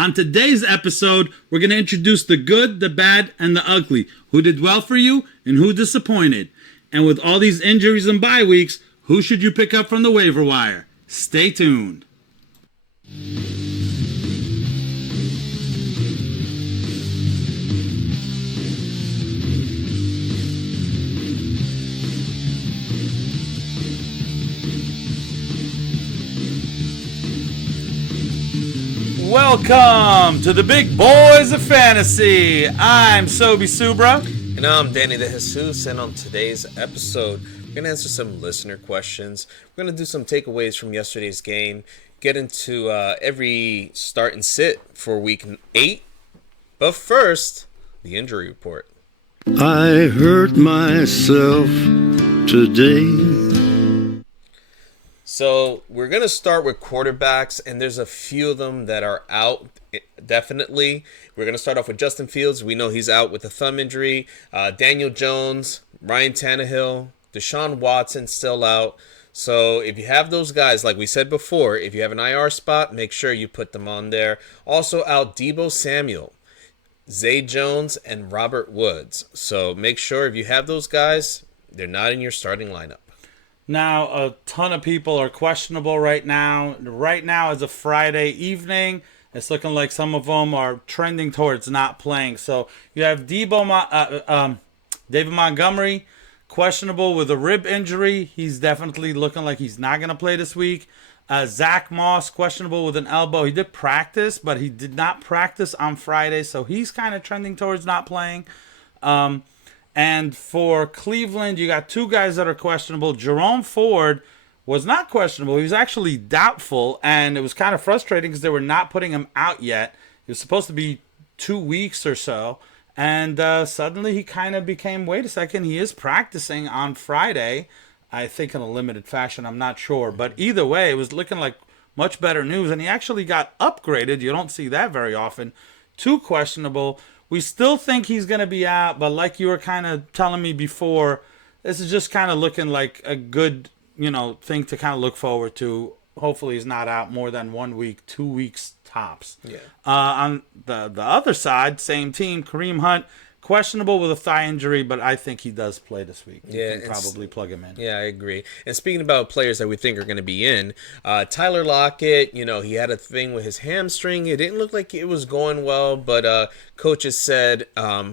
On today's episode, we're going to introduce the good, the bad, and the ugly. Who did well for you and who disappointed. And with all these injuries and bye weeks, who should you pick up from the waiver wire? Stay tuned. Welcome to the Big Boys of Fantasy. I'm Sobi Subra. And I'm Danny the Jesus. And on today's episode, we're going to answer some listener questions. We're going to do some takeaways from yesterday's game, get into every start and sit for week 8. But first, the injury report. I hurt myself today. So we're going to start with quarterbacks, and there's a few of them that are out, definitely. We're going to start off with Justin Fields. We know he's out with a thumb injury. Daniel Jones, Ryan Tannehill, Deshaun Watson still out. So if you have those guys, like we said before, if you have an IR spot, make sure you put them on there. Also out Deebo Samuel, Zay Jones, and Robert Woods. So make sure if you have those guys, they're not in your starting lineup. Now, a ton of people are questionable right now. Right now is a Friday evening. It's looking like some of them are trending towards not playing. So you have David Montgomery, questionable with a rib injury. He's definitely looking like he's not going to play this week. Zach Moss, questionable with an elbow. He did practice, but he did not practice on Friday. So he's kind of trending towards not playing. And for Cleveland, you got two guys that are questionable. Jerome Ford was not questionable. He was actually doubtful, and it was kind of frustrating because they were not putting him out yet. He was supposed to be 2 weeks or so, and suddenly he kind of became, wait a second, he is practicing on Friday, I think in a limited fashion. I'm not sure. But either way, it was looking like much better news, and he actually got upgraded. You don't see that very often. Two questionable. We still think he's going to be out, but like you were kind of telling me before, this is just kind of looking like a good, thing to kind of look forward to. Hopefully he's not out more than 1 week, 2 weeks tops. Yeah. On the other side, same team, Kareem Hunt, questionable with a thigh injury, but I think he does play this week. You can probably plug him in. Yeah, I agree. And speaking about players that we think are going to be in, Tyler Lockett, he had a thing with his hamstring. It didn't look like it was going well, but coaches said,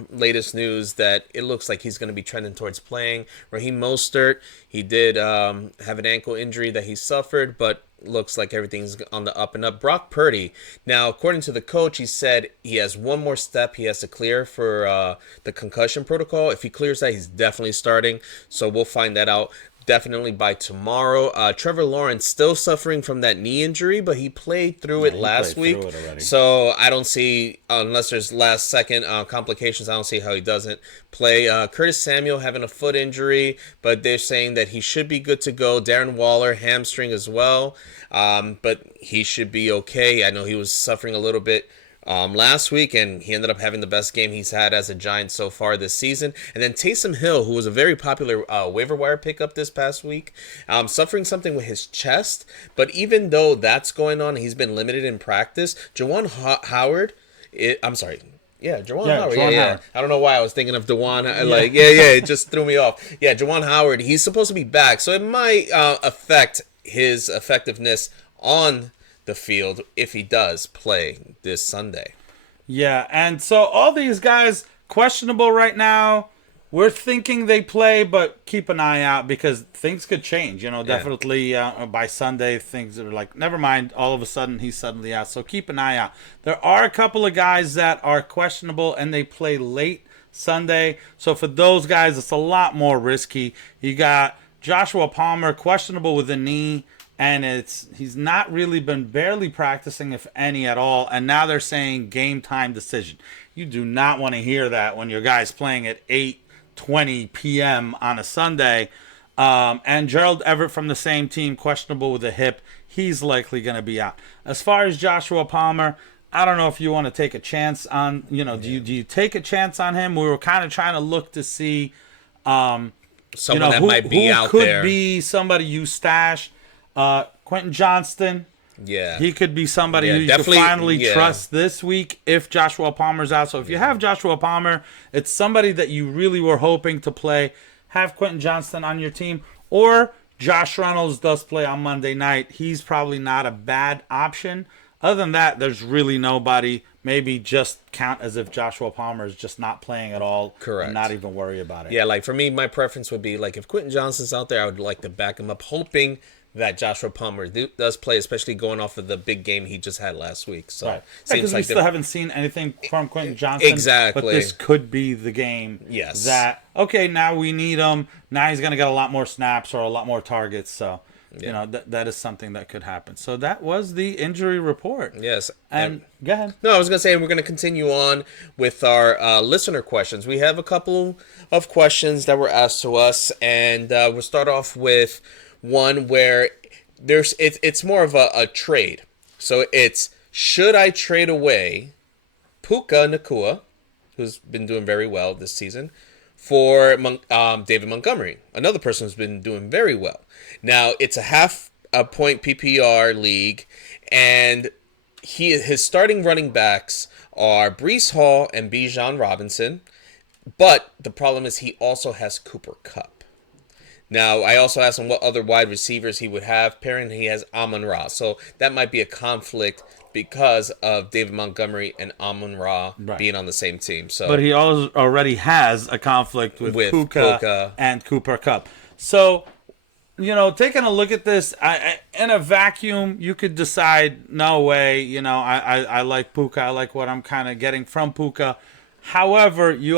latest news, that it looks like he's going to be trending towards playing. Raheem Mostert, he did have an ankle injury that he suffered, but looks like everything's on the up and up. Brock Purdy, now according to the coach, he said he has one more step he has to clear for the concussion protocol. If he clears that, he's definitely starting, so we'll find that out definitely by tomorrow. Trevor Lawrence still suffering from that knee injury, but he played through it last week. So I don't see, unless there's last second complications, I don't see how he doesn't play. Curtis Samuel having a foot injury, but they're saying that he should be good to go. Darren Waller, hamstring as well, but he should be okay. I know he was suffering a little bit last week, and he ended up having the best game he's had as a Giant so far this season. And then Taysom Hill, who was a very popular waiver wire pickup this past week, suffering something with his chest. But even though that's going on, he's been limited in practice. Juwan Howard, Juwan Howard. Yeah. I don't know why I was thinking of Dewan. It just threw me off. Yeah, Juwan Howard, he's supposed to be back, so it might affect his effectiveness on the field if he does play this Sunday. Yeah, and so all these guys questionable right now. We're thinking they play, but keep an eye out because things could change. Definitely by Sunday, things are like, never mind, all of a sudden he's suddenly out. So keep an eye out. There are a couple of guys that are questionable and they play late Sunday. So for those guys, it's a lot more risky. You got Joshua Palmer, questionable with a knee. And he's not really been barely practicing, if any at all. And now they're saying game time decision. You do not want to hear that when your guy's playing at 8:20 p.m. on a Sunday. And Gerald Everett from the same team, questionable with a hip. He's likely going to be out. As far as Joshua Palmer, I don't know if you want to take a chance on, do you take a chance on him? We were kind of trying to look to see someone that might be out there. Who could be somebody you stash. Quentin Johnston, Yeah. He could be somebody Yeah, who you can definitely, finally yeah. trust this week if Joshua Palmer's out. So if you have Joshua Palmer, it's somebody that you really were hoping to play. Have Quentin Johnston on your team. Or Josh Reynolds does play on Monday night. He's probably not a bad option. Other than that, there's really nobody. Maybe just count as if Joshua Palmer is just not playing at all. Correct. And not even worry about it. Yeah, like for me, my preference would be like if Quentin Johnston's out there, I would like to back him up, hoping that Joshua Palmer does play, especially going off of the big game he just had last week. So Right. seems Because we like still haven't seen anything from Quentin Johnston. Exactly. But this could be the game. Yes. That, okay, now we need him. Now he's going to get a lot more snaps or a lot more targets. So, you know, that is something that could happen. So that was the injury report. Yes. And go ahead. No, I was going to say we're going to continue on with our listener questions. We have a couple of questions that were asked to us, and we'll start off with one where it's more of a trade. So it's, should I trade away Puka Nacua, who's been doing very well this season, for David Montgomery, another person who's been doing very well. Now, it's a half a point PPR league, and his starting running backs are Breece Hall and Bijan Robinson, but the problem is he also has Cooper Kupp. Now, I also asked him what other wide receivers he would have pairing. He has Amon-Ra, so that might be a conflict because of David Montgomery and Amon-Ra being on the same team. So, But he already has a conflict with Puka and Cooper Kupp. So, you know, taking a look at this, in a vacuum, you could decide, no way, you know, I like Puka. I like what I'm kind of getting from Puka. However, you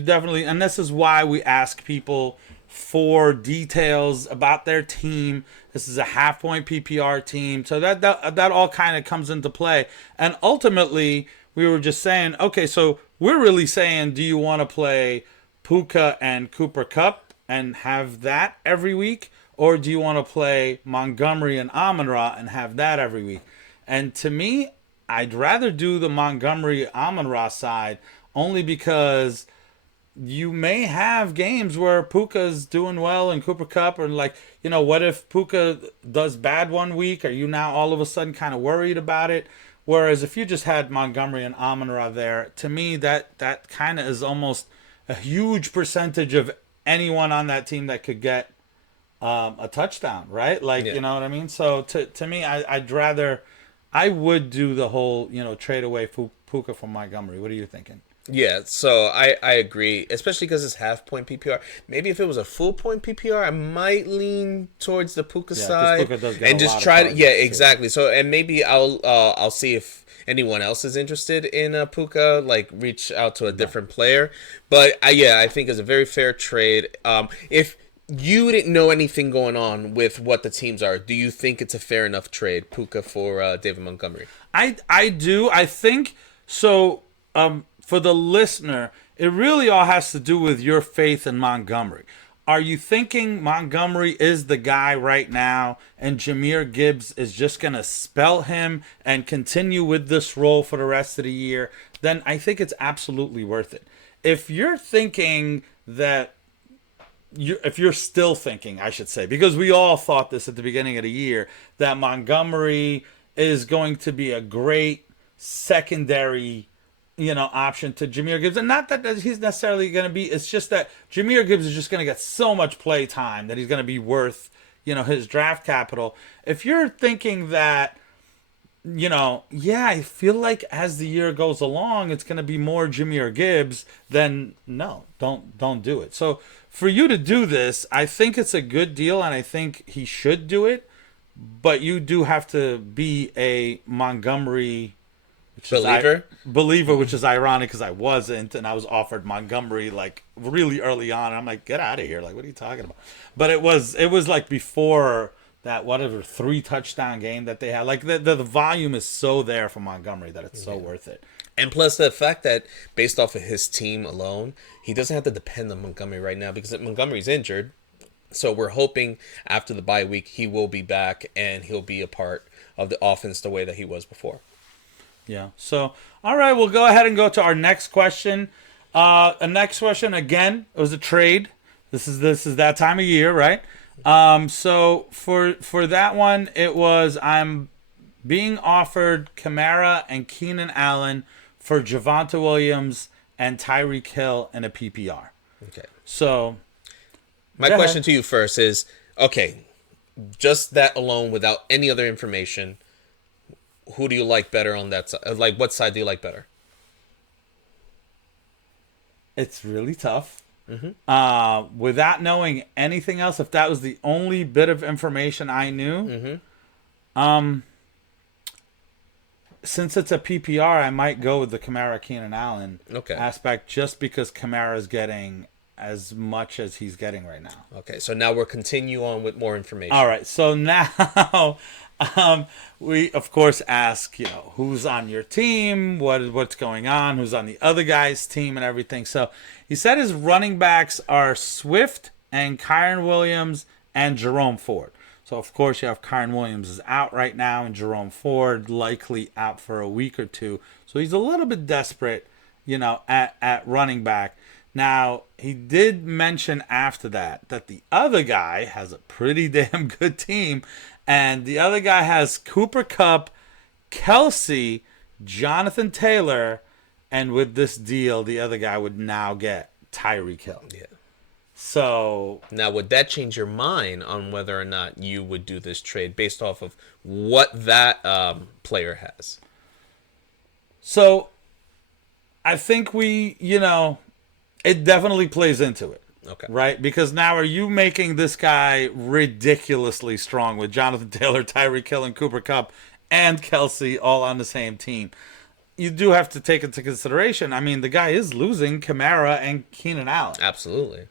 definitely, and this is why we ask people for details about their team. This is a half-point PPR team. So that all kind of comes into play. And ultimately, we were just saying, okay, so we're really saying, do you want to play Puka and Cooper Kupp and have that every week? Or do you want to play Montgomery and Amon-Ra and have that every week? And to me, I'd rather do the Montgomery Amon-Ra side only because you may have games where Puka's doing well and Cooper Kupp, or like, you know, what if Puka does bad one week? Are you now all of a sudden kind of worried about it? Whereas if you just had Montgomery and Amon-Ra there, to me, that kind of is almost a huge percentage of anyone on that team that could get a touchdown, right? Like, you know what I mean? So to me, I would do the whole, you know, trade away Puka from Montgomery. What are you thinking? yeah, so I agree, especially because it's half-point PPR. Maybe if it was a full-point PPR, I might lean towards the Puka side Puka does get and a just lot try of to. targets, Yeah, too. exactly. So, and maybe I'll see if anyone else is interested in Puka, like reach out to a different player. But I think it's a very fair trade. If you didn't know anything going on with what the teams are, do you think it's a fair enough trade, Puka for David Montgomery? I do. I think so. For the listener, it really all has to do with your faith in Montgomery. Are you thinking Montgomery is the guy right now and Jahmyr Gibbs is just going to spell him and continue with this role for the rest of the year? Then I think it's absolutely worth it. If you're thinking that, if you're still thinking, I should say, because we all thought this at the beginning of the year, that Montgomery is going to be a great secondary, you know, option to Jahmyr Gibbs. And not that he's necessarily going to be, it's just that Jahmyr Gibbs is just going to get so much play time that he's going to be worth, you know, his draft capital. If you're thinking that, you know, yeah, I feel like as the year goes along, it's going to be more Jahmyr Gibbs, then no, don't do it. So for you to do this, I think it's a good deal, and I think he should do it. But you do have to be a Montgomery believer, which is ironic because I wasn't, and I was offered Montgomery like really early on. And I'm like, get out of here! Like, what are you talking about? But it was like before that 3 touchdown game that they had. Like the volume is so there for Montgomery that it's so worth it. And plus the fact that based off of his team alone, he doesn't have to depend on Montgomery right now because Montgomery's injured. So we're hoping after the bye week he will be back and he'll be a part of the offense the way that he was before. Yeah. So, all right, we'll go ahead and go to our next question. The next question, again, it was a trade. This is that time of year, right? So for that one, it was, I'm being offered Kamara and Keenan Allen for Javonte Williams and Tyreek Hill in a PPR. Okay. So, My go question ahead. to you first is, okay, just that alone without any other information, who do you like better on that side? Like, what side do you like better? It's really tough. Without knowing anything else, if that was the only bit of information I knew, since it's a PPR, I might go with the Kamara Keenan Allen Okay. aspect just because Kamara's getting as much as he's getting right now. Okay, so now we'll continue on with more information. All right, so now we of course ask, who's on your team, what's going on, who's on the other guy's team, and everything. So he said his running backs are Swift and Kyron Williams and Jerome Ford. So of course you have Kyron Williams is out right now, and Jerome Ford likely out for a week or two. So he's a little bit desperate, at running back. Now, he did mention after that the other guy has a pretty damn good team, and the other guy has Cooper Kupp, Cle Sea, Jonathan Taylor, and with this deal, the other guy would now get Tyreek Hill. Yeah. So, Now, would that change your mind on whether or not you would do this trade based off of what that player has? so I think it definitely plays into it. Okay. Right? Because now are you making this guy ridiculously strong with Jonathan Taylor, Tyreek Hill, and Cooper Kupp and Cle Sea all on the same team? You do have to take into consideration, I mean, the guy is losing Kamara and Keenan Allen. Absolutely.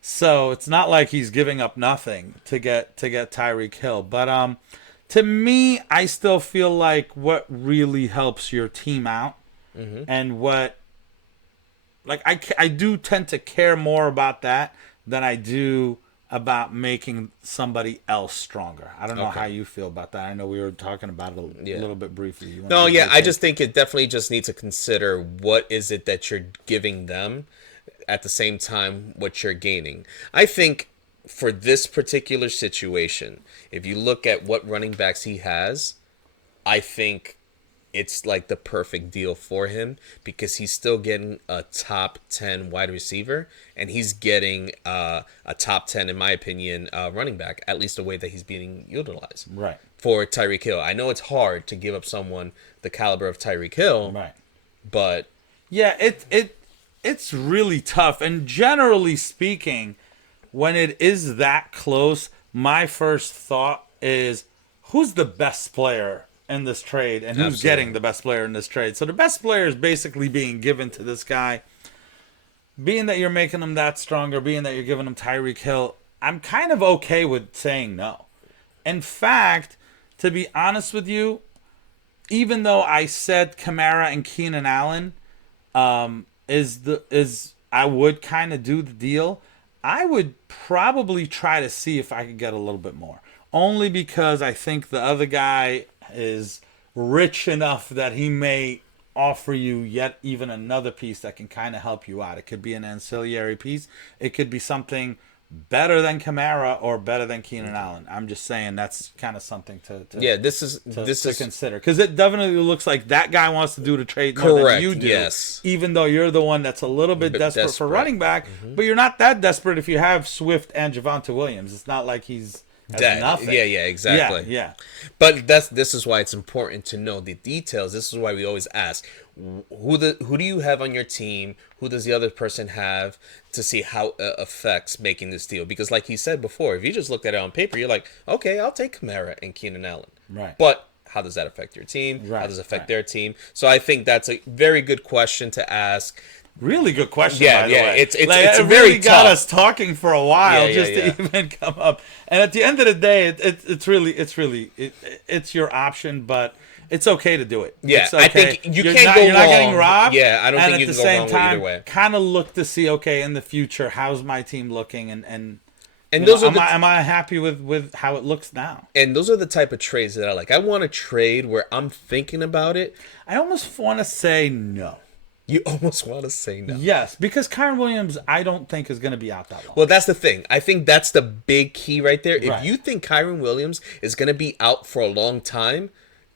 So it's not like he's giving up nothing to get Tyreek Hill. But to me, I still feel like what really helps your team out and what I do tend to care more about that than I do about making somebody else stronger. I don't know Okay. how you feel about that. I know we were talking about it a little bit briefly. You wanna No, give yeah, your I take? just think it definitely just needs to consider what is it that you're giving them at the same time what you're gaining. I think for this particular situation, if you look at what running backs he has, I think it's like the perfect deal for him because he's still getting a top 10 wide receiver and he's getting a top 10, in my opinion, running back, at least the way that he's being utilized. Right. For Tyreek Hill. I know it's hard to give up someone the caliber of Tyreek Hill, Right. but Yeah, it's really tough. And generally speaking, when it is that close, my first thought is who's the best player in this trade and who's Absolutely. getting the best player in this trade. So the best player is basically being given to this guy. Being that you're making him that stronger, being that you're giving him Tyreek Hill, I'm kind of okay with saying no. In fact, to be honest with you, even though I said Kamara and Keenan Allen is I would kind of do the deal, I would probably try to see if I could get a little bit more. Only because I think the other guy is rich enough that he may offer you yet even another piece that can kind of help you out. It could be an ancillary piece. It could be something better than Kamara or better than Keenan Allen. I'm just saying that's kind of something to yeah, this is consider, because it definitely looks like that guy wants to do the trade more Correct, than you do. yes. Even though you're the one that's a little bit desperate for running back, but you're not that desperate if you have Swift and Javonte Williams. It's not like he's has dead. nothing. Yeah, exactly. Yeah. But this is why it's important to know the details. This is why we always ask who do you have on your team? Who does the other person have, to see how it affects making this deal? Because like he said before, if you just looked at it on paper, you're like, okay, I'll take Kamara and Keenan Allen. Right. But how does that affect your team? Right, How does it affect right. their team? So I think that's a very good question to ask. Really good question. Yeah, by the yeah, way. it's it very really got tough. us talking for a while Yeah, just yeah. to even come up. And at the end of the day, it's your option, but it's okay to do it. Yeah, It's I okay. think you You're can't not, go You're not getting wrong. robbed. Yeah, I don't and think you at can the go same wrong with time, either way. kind of look to see, okay, in the future, how's my team looking, and those are am I happy with how it looks now? And those are the type of trades that I like. I want a trade where I'm thinking about it. I almost want to say no. You almost want to say no. Yes, because Kyron Williams, I don't think is going to be out that long. Well, that's the thing. I think that's the big key right there. If Right. you think Kyron Williams is going to be out for a long time,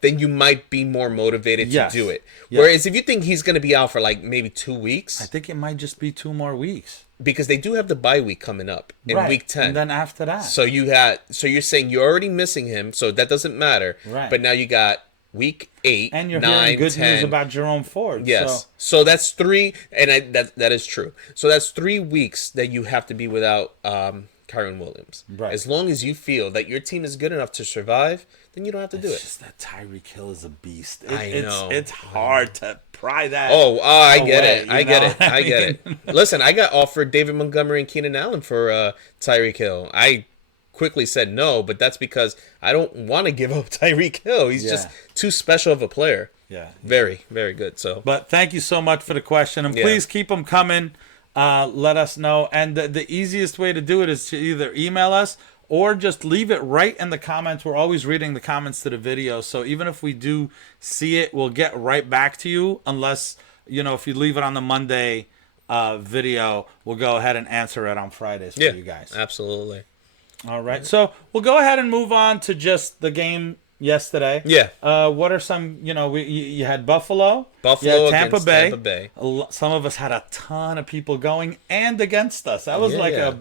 then you might be more motivated to do it. Yes. Whereas if you think he's going to be out for like maybe 2 weeks, I think it might just be 2 more weeks. because they do have the bye week coming up in week 10. And then after that. So you're saying you're already missing him, so that doesn't matter. Right. But now you got week 8, and you're 9, hearing good 10. news about Jerome Ford. Yes. So that's 3, and that is true. So that's 3 weeks that you have to be without Kyron Williams. Right. As long as you feel that your team is good enough to survive, then you don't have to do it. It's just that Tyreek Hill is a beast. I know. It's hard to pry that. I get away, it. I get it. Listen, I got offered David Montgomery and Keenan Allen for Tyreek Hill. I quickly said no, but that's because I don't want to give up Tyreek Hill. He's just too special of a player. Yeah. Very, very good. So, But thank you so much for the question, and please keep them coming. Let us know, and the easiest way to do it is to either email us or just leave it right in the comments. We're always reading the comments to the video, so even if we do see it, we'll get right back to you. Unless, if you leave it on the Monday video, we'll go ahead and answer it on Fridays for you guys. Absolutely. All right, so we'll go ahead and move on to just the game yesterday. Yeah. What are some, you had Buffalo. Buffalo you had Tampa against Bay. Tampa Bay. Some of us had a ton of people going and against us. That was a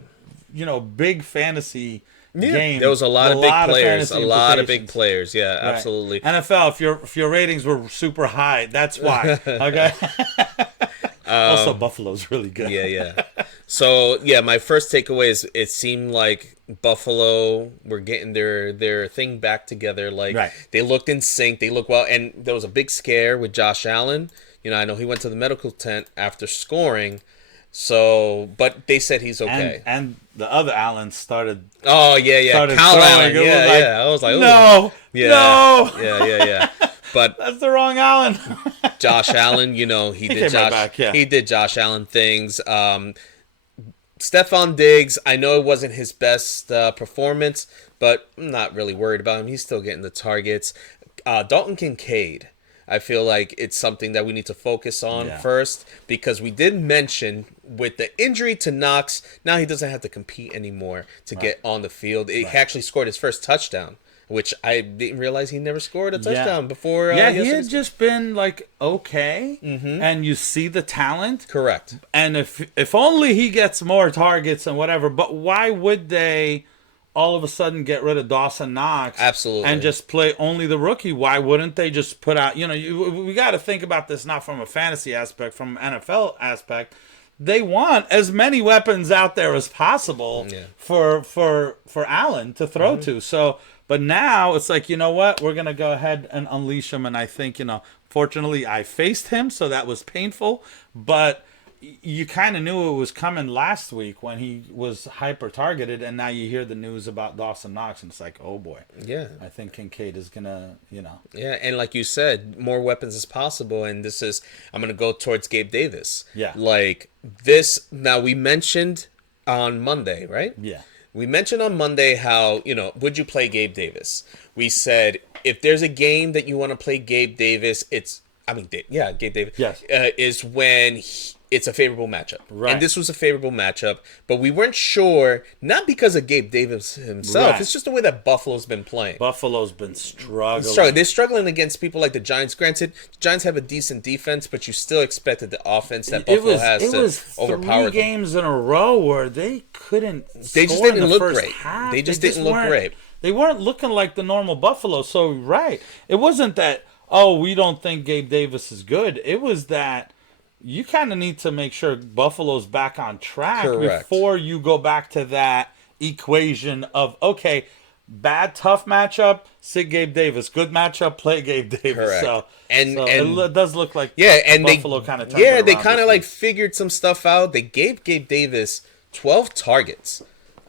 big fantasy game. There was a lot of big players. fantasy A lot of big implications. players. Yeah, Right. absolutely. NFL, if your ratings were super high, that's why. Okay. Also, Buffalo's really good. Yeah. So, my first takeaway is it seemed like Buffalo were getting their thing back together. Like, they looked in sync. They looked well. And there was a big scare with Josh Allen. I know he went to the medical tent after scoring. So, but they said he's okay. And the other Allen started. Oh, yeah. Started Kyle throwing. Allen. It Yeah, was I was like, ooh. no. Yeah. No. Yeah. But That's the wrong Allen. Josh Allen, he did came right back, yeah. He did Josh Allen things. Stephon Diggs, I know it wasn't his best performance, but I'm not really worried about him. He's still getting the targets. Dalton Kincaid, I feel like it's something that we need to focus on first, because we did mention with the injury to Knox, now he doesn't have to compete anymore to get on the field. He actually scored his first touchdown, which I didn't realize he never scored a touchdown before. He had just been okay, and you see the talent. Correct. And if only he gets more targets and whatever. But why would they all of a sudden get rid of Dawson Knox? Absolutely. And just play only the rookie? Why wouldn't they just put out? We got to think about this not from a fantasy aspect, from an NFL aspect. They want as many weapons out there as possible for Allen to throw to. So. But now it's like, you know what? We're going to go ahead and unleash him. And I think, fortunately I faced him, so that was painful. But you kind of knew it was coming last week when he was hyper-targeted. And now you hear the news about Dawson Knox, and it's like, oh, boy. Yeah. I think Kincaid is going to, Yeah, and like you said, more weapons as possible. And I'm going to go towards Gabe Davis. Yeah. Now we mentioned on Monday, right? Yeah. We mentioned on Monday how, would you play Gabe Davis? We said, if there's a game that you want to play Gabe Davis, Gabe Davis. Yes. Is when it's a favorable matchup. Right. And this was a favorable matchup, but we weren't sure, not because of Gabe Davis himself. Right. It's just the way that Buffalo's been playing. Buffalo's been struggling. They're struggling against people like the Giants. Granted, Giants have a decent defense, but you still expected the offense that Buffalo has to overpower them. 3 games in a row where they couldn't They just score in didn't the look first great. half. They just didn't look great. They weren't looking like the normal Buffalo. So, it wasn't that, we don't think Gabe Davis is good. It was that you kind of need to make sure Buffalo's back on track before you go back to that equation of, okay, bad, tough matchup, sit Gabe Davis. Good matchup, play Gabe Davis. Correct. So, and it does look like Buffalo kind of turned it they around kind of this week. figured some stuff out. They gave Gabe Davis 12 targets.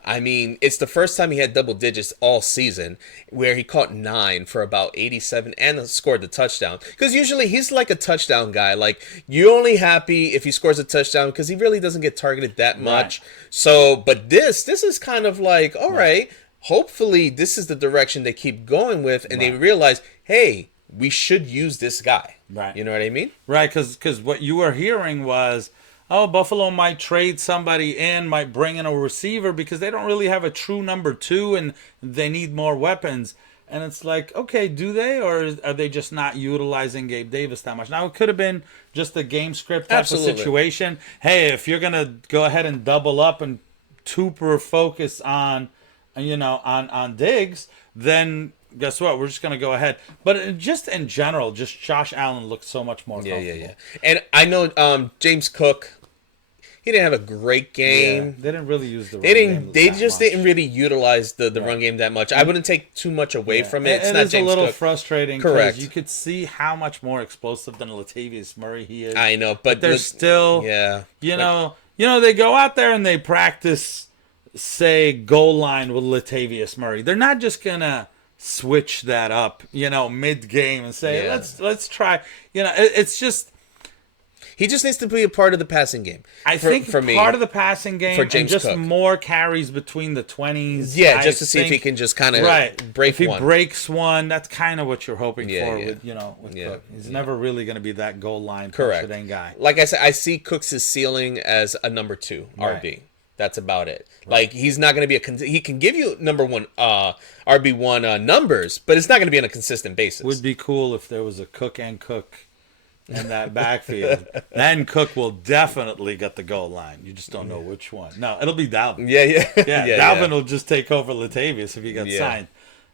I mean, it's the first time he had double digits all season, where he caught 9 for about 87 and scored the touchdown. Because usually he's like a touchdown guy. Like, you're only happy if he scores a touchdown because he really doesn't get targeted that much. Right. So, but this is kind of like, all right, hopefully this is the direction they keep going with, and they realize, hey, we should use this guy. Right. You know what I mean? Right, because what you were hearing was, Buffalo might trade somebody in, might bring in a receiver because they don't really have a true number 2 and they need more weapons. And it's like, okay, do they, or are they just not utilizing Gabe Davis that much? Now, it could have been just a game script type Absolutely. of situation. Hey, if you're going to go ahead and double up and super focus on, on Diggs, then guess what? We're just going to go ahead. But just in general, just Josh Allen looked so much more comfortable. Yeah. And I know James Cook, he didn't have a great game. Yeah, they didn't really use the run They game didn't. They that just much. didn't really utilize the run game that much. I wouldn't take too much away from it. It's It not is James a little Cook. frustrating Correct. because you could see how much more explosive than Latavius Murray he is. I know, but they're still, yeah. They go out there and they practice, say, goal line with Latavius Murray. They're not just gonna switch that up, mid game and say, Yeah. let's try. It's just. He just needs to be a part of the passing game. I think for me, part of the passing game for and James just Cook. more carries between the 20s. Yeah, I just to see if he think. can just kind of Right. break if he one. breaks one, that's kind of what you're hoping Yeah, for yeah. with Yeah, Cook. He's never really going to be that goal line Correct. punch-it-in guy. Like I said, I see Cooks' ceiling as a number 2 RB. Right. That's about it. Like, he's not going to be he can give you number 1 RB1 numbers, but it's not going to be on a consistent basis. Would be cool if there was a Cook and Cook in that backfield. Then Cook will definitely get the goal line. You just don't know which one. No, it'll be Dalvin. Yeah. Yeah, Dalvin will just take over Latavius if he gets Yeah.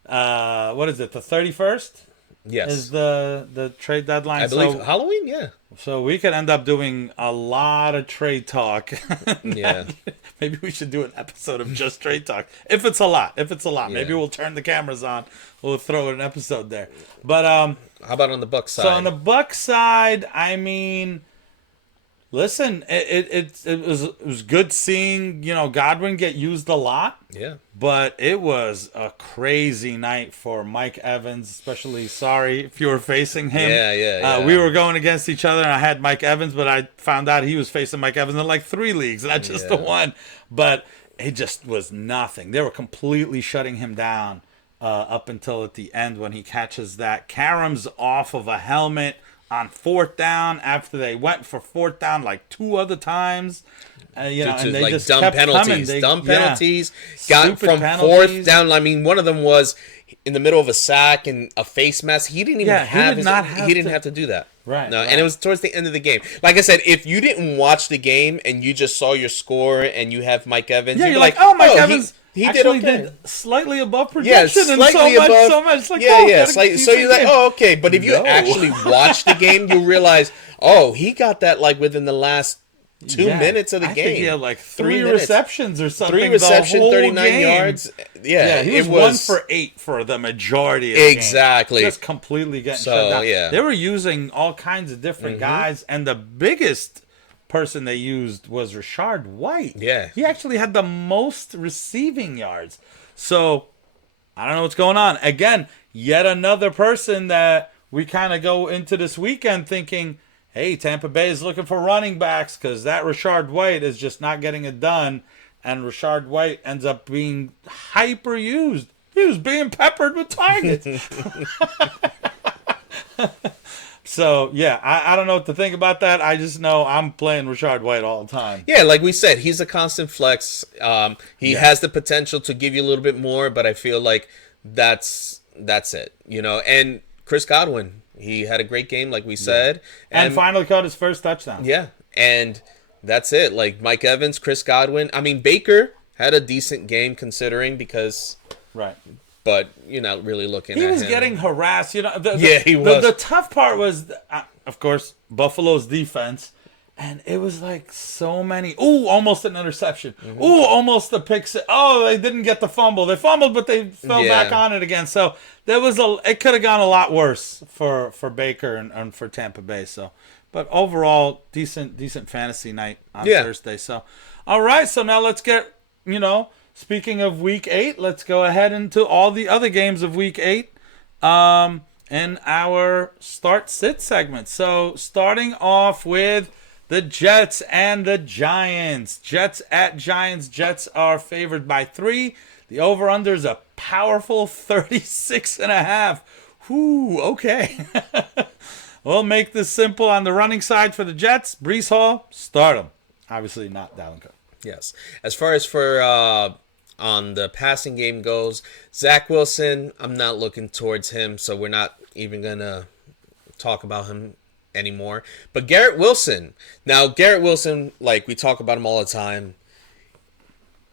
signed. What is it? The 31st Yes. is the trade deadline. I believe Halloween, yeah. So we could end up doing a lot of trade talk. Yeah. Maybe we should do an episode of just trade talk. If it's a lot. Maybe we'll turn the cameras on. We'll throw an episode there. But How about on the Bucs side? so on the Bucs side, I mean, listen, it was good seeing, Godwin get used a lot. Yeah. But it was a crazy night for Mike Evans, especially. Sorry if you were facing him. Yeah. We were going against each other, and I had Mike Evans, but I found out he was facing Mike Evans in like 3 leagues, not just the one. But it just was nothing. They were completely shutting him down up until at the end when he catches that. Karam's off of a helmet on 4th down after they went for 4th down like 2 other times. And they like just dumb kept penalties. coming. Dumb penalties. Stupid Got from penalties. 4th down. I mean, one of them was in the middle of a sack and a face mask. He didn't even have he didn't have to do that. Right. No, right. and it was towards the end of the game. Like I said, if you didn't watch the game and you just saw your score and you have Mike Evans, Yeah, you'd you're be like, oh, Mike Evans he actually did okay. slightly above Yeah, projection. slightly and above. so much. Like, Slightly. So you're like, oh, okay. But if you No. actually watch the game, you realize, oh, he got that like within the last 2 minutes of the I game. think he had like 3 minutes. receptions or something. 3 receptions, the whole 39 game. yards. Yeah, he was it 1 for 8 for the majority of the Exactly. game. Just completely getting So, shut down. yeah. They were using all kinds of different guys, and the biggest person they used was Rashard White. Yeah. He actually had the most receiving yards. So, I don't know what's going on. Again, yet another person that we kind of go into this weekend thinking, hey, Tampa Bay is looking for running backs because that Rashard White is just not getting it done. And Rashard White ends up being hyper used. He was being peppered with targets. So, yeah, I don't know what to think about that. I just know I'm playing Rashard White all the time. Yeah, like we said, he's a constant flex. He has the potential to give you a little bit more, but I feel like that's it. And Chris Godwin, he had a great game, like we said. And finally caught his first touchdown. Yeah, and that's it. Like Mike Evans, Chris Godwin. I mean, Baker had a decent game considering because... Right. But you're not really looking at him. He was getting harassed. He was. The tough part was, of course, Buffalo's defense. And it was like so many. Ooh, almost an interception. Ooh, almost a pick. Oh, they didn't get the fumble. They fumbled, but they fell back on it again. So it could have gone a lot worse for Baker and for Tampa Bay. So, but overall, decent fantasy night on Thursday. So, all right. So now let's get speaking of Week 8, let's go ahead into all the other games of Week 8 in our start-sit segment. So starting off with the Jets and the Giants. Jets at Giants. Jets are favored by 3. The over-under is a powerful 36.5. Whew, okay. We'll make this simple on the running side for the Jets. Breece Hall, start him. Obviously not Dalvin Cook. Yes. As far as for on the passing game goes, Zach Wilson, I'm not looking towards him, so we're not even going to talk about him anymore. But Garrett Wilson. Now, Garrett Wilson, like we talk about him all the time,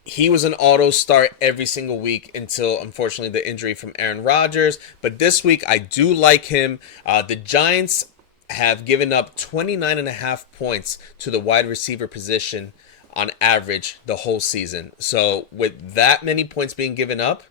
he was an auto start every single week until, unfortunately, the injury from Aaron Rodgers. But this week, I do like him. The Giants have given up 29.5 points to the wide receiver position on average the whole season. So with that many points being given up,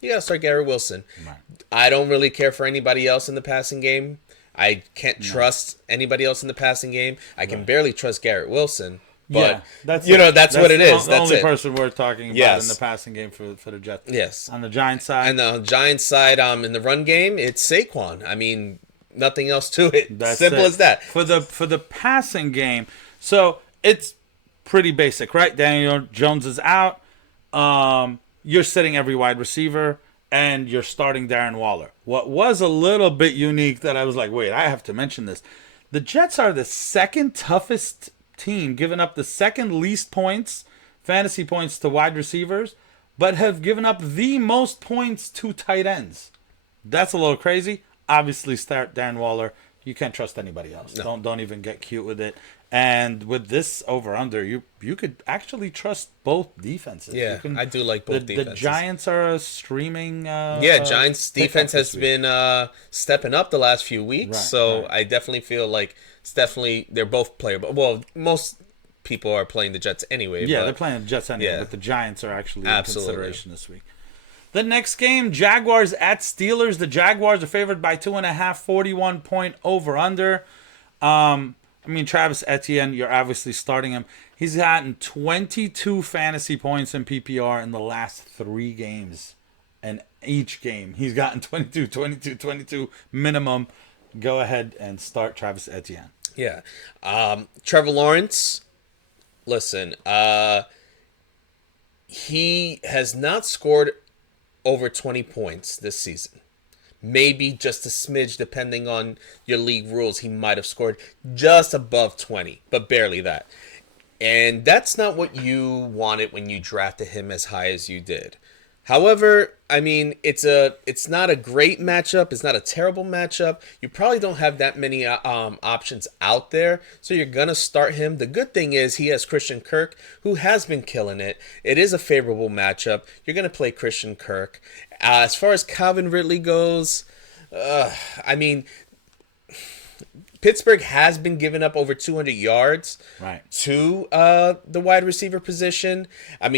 you got to start Garrett Wilson. Right. I don't really care for anybody else in the passing game. I can't trust anybody else in the passing game. I can barely trust Garrett Wilson. But, that's what it is. The only person we're talking about in the passing game for the Jets. Yes. On the Giants side. And the Giants side, in the run game, it's Saquon. I mean, nothing else to it. Simple as that. For the passing game, so it's pretty basic, right? Daniel Jones is out. You're sitting every wide receiver, and you're starting Darren Waller. What was a little bit unique that I was like, wait, I have to mention this. The Jets are the second toughest team, giving up the second least points, fantasy points, to wide receivers, but have given up the most points to tight ends. That's a little crazy. Obviously, start Darren Waller. You can't trust anybody else. No. Don't even get cute with it. And with this over-under, you could actually trust both defenses. Yeah, I do like both defenses. The Giants are a streaming... Giants' defense has been stepping up the last few weeks, I definitely feel like they're both playable. Well, most people are playing the Jets anyway. Yeah, they're playing the Jets anyway, but the Giants are actually in consideration this week. The next game, Jaguars at Steelers. The Jaguars are favored by 2.5, 41-point over-under. Travis Etienne, you're obviously starting him. He's gotten 22 fantasy points in PPR in the last 3 games. And each game, he's gotten 22 minimum. Go ahead and start Travis Etienne. Yeah. Trevor Lawrence, listen, he has not scored over 20 points this season. Maybe just a smidge, depending on your league rules. He might have scored just above 20, but barely that. And that's not what you wanted when you drafted him as high as you did. However, it's not a great matchup. It's not a terrible matchup. You probably don't have that many options out there, so you're going to start him. The good thing is he has Christian Kirk, who has been killing it. It is a favorable matchup. You're going to play Christian Kirk. As far as Calvin Ridley goes, Pittsburgh has been giving up over 200 yards to the wide receiver position.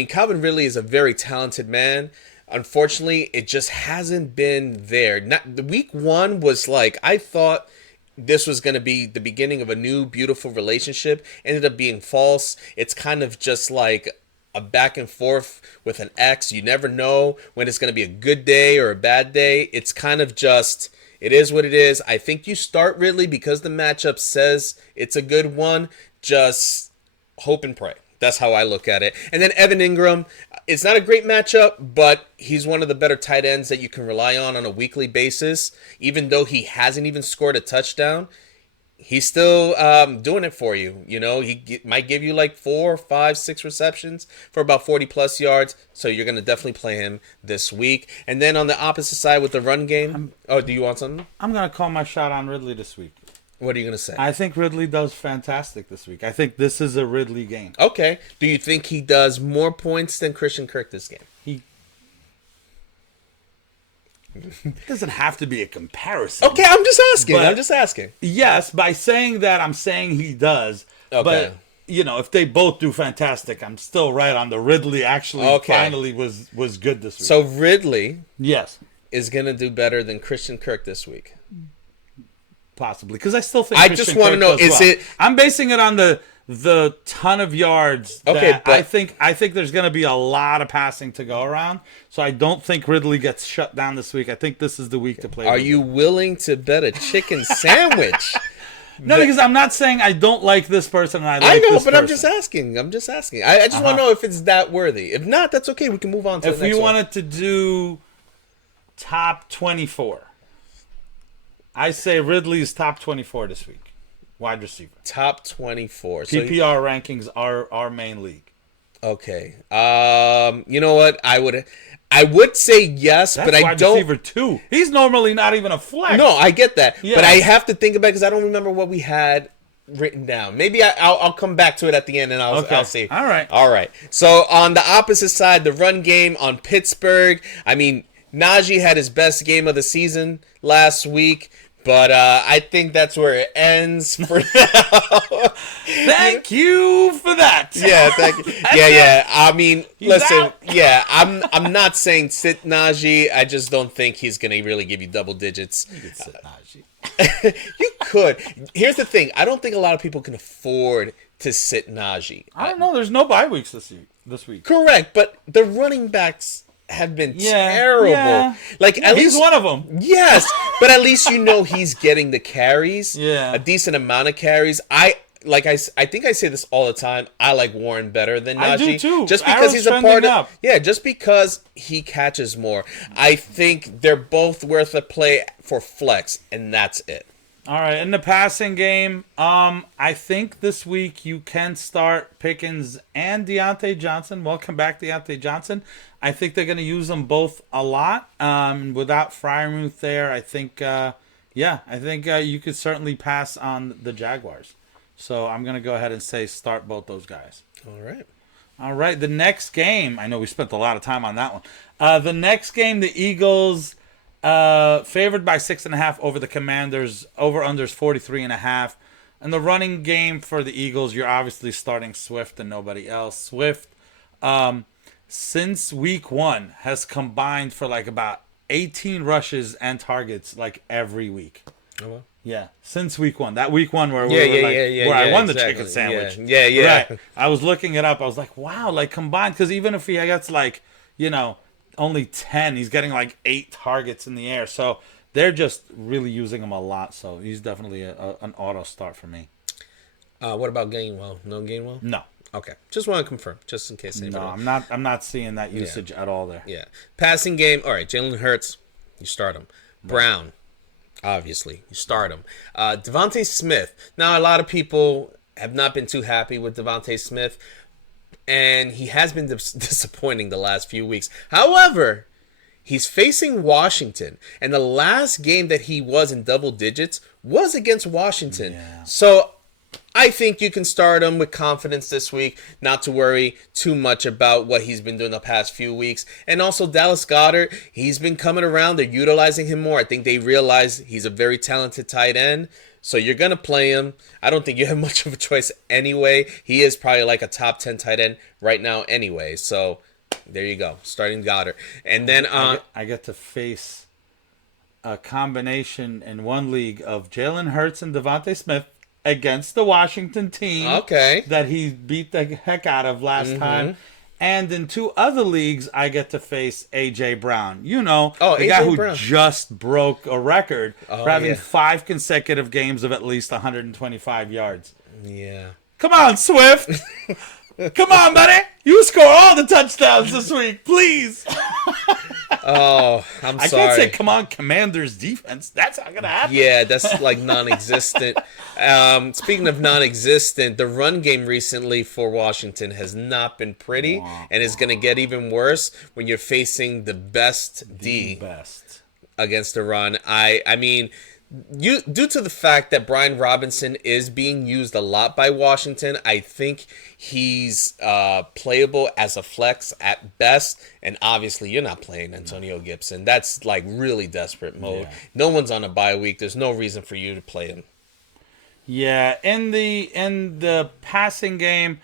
Calvin Ridley is a very talented man. Unfortunately, it just hasn't been there. The week 1 was like, I thought this was going to be the beginning of a new, beautiful relationship. Ended up being false. It's kind of just like a back and forth with an ex. You never know when it's going to be a good day or a bad day. It's kind of just... It is what it is. I think you start Ridley because the matchup says it's a good one. Just hope and pray. That's how I look at it. And then Evan Ingram, it's not a great matchup, but he's one of the better tight ends that you can rely on a weekly basis. Even though he hasn't even scored a touchdown, he's still doing it for you. He might give you like 4, 5, 6 receptions for about 40-plus yards. So you're going to definitely play him this week. And then on the opposite side with the run game. Do you want something? I'm going to call my shot on Ridley this week. What are you going to say? I think Ridley does fantastic this week. I think this is a Ridley game. Okay. Do you think he does more points than Christian Kirk this game? It doesn't have to be a comparison. Okay, I'm just asking. Yes, by saying that, I'm saying he does. Okay. But, if they both do fantastic, I'm still right on the Ridley finally was good this week. So Ridley is going to do better than Christian Kirk this week? Possibly. Because I still think Christian just want to know, is it... I'm basing it on the ton of yards. I think there's going to be a lot of passing to go around. So I don't think Ridley gets shut down this week. I think this is the week to play. Are you willing to bet a chicken sandwich? No, because I'm not saying I don't like this person and I like this person. I'm just asking. I just want to know if it's that worthy. If not, that's okay. We can move on to the next one. If we wanted to do top 24, I say Ridley's top 24 this week. Wide receiver. Top 24. PPR rankings are our main league. Okay. You know what? I would say yes, That's but I wide don't. receiver 2. He's normally not even a flex. No, I get that, Yeah. but I have to think about it because I don't remember what we had written down. Maybe I'll come back to it at the end and I'll see. All right. All right. So on the opposite side, the run game on Pittsburgh. I mean, Najee had his best game of the season last week. But I think that's where it ends for now. Thank you for that. Yeah, thank you. Yeah. I mean, listen. out. Yeah, I'm not saying sit Najee. I just don't think he's gonna really give you double digits. You could sit Najee. You could. Here's the thing. I don't think a lot of people can afford to sit Najee. I don't know. There's no bye weeks this week. Correct, but the running backs have been terrible. Yeah. Like at He's least one of them. Yes, but at least you know he's getting the carries. Yeah. A decent amount of carries. I think I say this all the time. I like Warren better than Najee. I do too. Just because Arrow's he's a part trending of up. Yeah, just because he catches more. I think they're both worth a play for flex, and that's it. All right, in the passing game, I think this week you can start Pickens and Deontay Johnson. Welcome back, Deontay Johnson. I think they're going to use them both a lot. Without Freiermuth there, I think, you could certainly pass on the Jaguars. So I'm going to go ahead and say start both those guys. All right, the next game, I know we spent a lot of time on that one. The next game, the Eagles favored by 6.5 over the Commanders. Over-unders 43.5. And the running game for the Eagles, you're obviously starting Swift and nobody else. Swift, since week 1, has combined for like about 18 rushes and targets like every week. Oh, well. Yeah, since week 1. That week 1 where I I won the chicken sandwich. Yeah. Right. I was looking it up. I was like, wow, like combined. Because even if he gets like, only 10, he's getting like 8 targets in the air. So they're just really using him a lot. So he's definitely an auto start for me. What about Gainwell? No Gainwell? No. Okay. Just want to confirm, just in case anybody. No, I'm not seeing that usage at all there. Yeah. Passing game. All right. Jalen Hurts, you start him. Brown, obviously, you start him. Devontae Smith. Now, a lot of people have not been too happy with Devontae Smith, and he has been disappointing the last few weeks. However, he's facing Washington, and the last game that he was in double digits was against Washington. Yeah. So I think you can start him with confidence this week, not to worry too much about what he's been doing the past few weeks. And also Dallas Goedert, he's been coming around. They're utilizing him more. I think they realize he's a very talented tight end. So you're going to play him. I don't think you have much of a choice anyway. He is probably like a top 10 tight end right now anyway. So there you go, starting Goedert. And then I get to face a combination in one league of Jalen Hurts and Devontae Smith against the Washington team that he beat the heck out of last time. And in 2 other leagues, I get to face A.J. Brown. The guy who just broke a record for having 5 consecutive games of at least 125 yards. Yeah. Come on, Swift. Come on, buddy. You score all the touchdowns this week, please. Oh, I'm sorry. I can't say, come on, Commanders defense. That's not going to happen. Yeah, that's like non-existent. Speaking of non-existent, the run game recently for Washington has not been pretty, and is going to get even worse when you're facing the best against the run. I mean, due to the fact that Brian Robinson is being used a lot by Washington, I think he's playable as a flex at best. And obviously, you're not playing Antonio Gibson. That's like really desperate mode. Yeah. No one's on a bye week. There's no reason for you to play him. Yeah, in the passing game,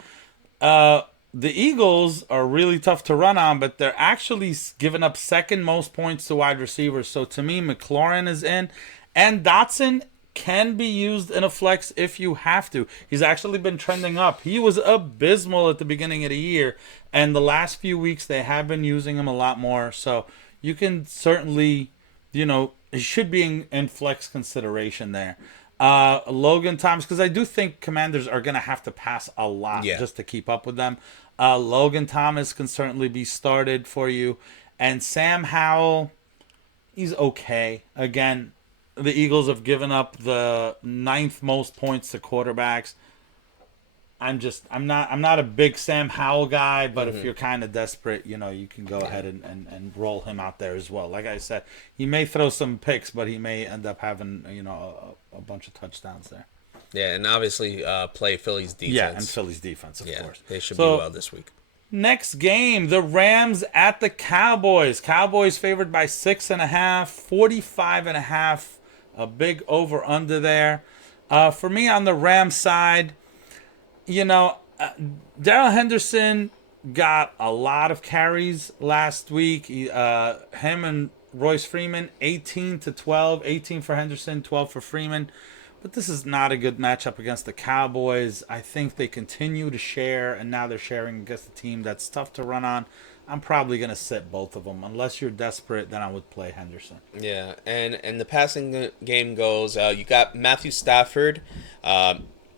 the Eagles are really tough to run on, but they're actually giving up second most points to wide receivers. So to me, McLaurin is in. And Dotson can be used in a flex if you have to. He's actually been trending up. He was abysmal at the beginning of the year, and the last few weeks they have been using him a lot more. So you can certainly, he should be in flex consideration there. Logan Thomas, because I do think Commanders are going to have to pass a lot just to keep up with them. Logan Thomas can certainly be started for you. And Sam Howell, he's okay. Again, the Eagles have given up the 9th most points to quarterbacks. I'm not a big Sam Howell guy, but if you're kind of desperate, you can go ahead and roll him out there as well. Like I said, he may throw some picks, but he may end up having a bunch of touchdowns there. Yeah, and obviously play Philly's defense. Yeah, and Philly's defense, of course. They should be well this week. Next game, the Rams at the Cowboys. Cowboys favored by 6.5, 45.5, a big over under there. For me on the Rams side, Darrell Henderson got a lot of carries last week. Him and Royce Freeman, 18 to 12, 18 for Henderson, 12 for Freeman. But this is not a good matchup against the Cowboys. I think they continue to share, and now they're sharing against a team that's tough to run on. I'm probably going to sit both of them. Unless you're desperate, then I would play Henderson. Yeah, and the passing game goes, you got Matthew Stafford,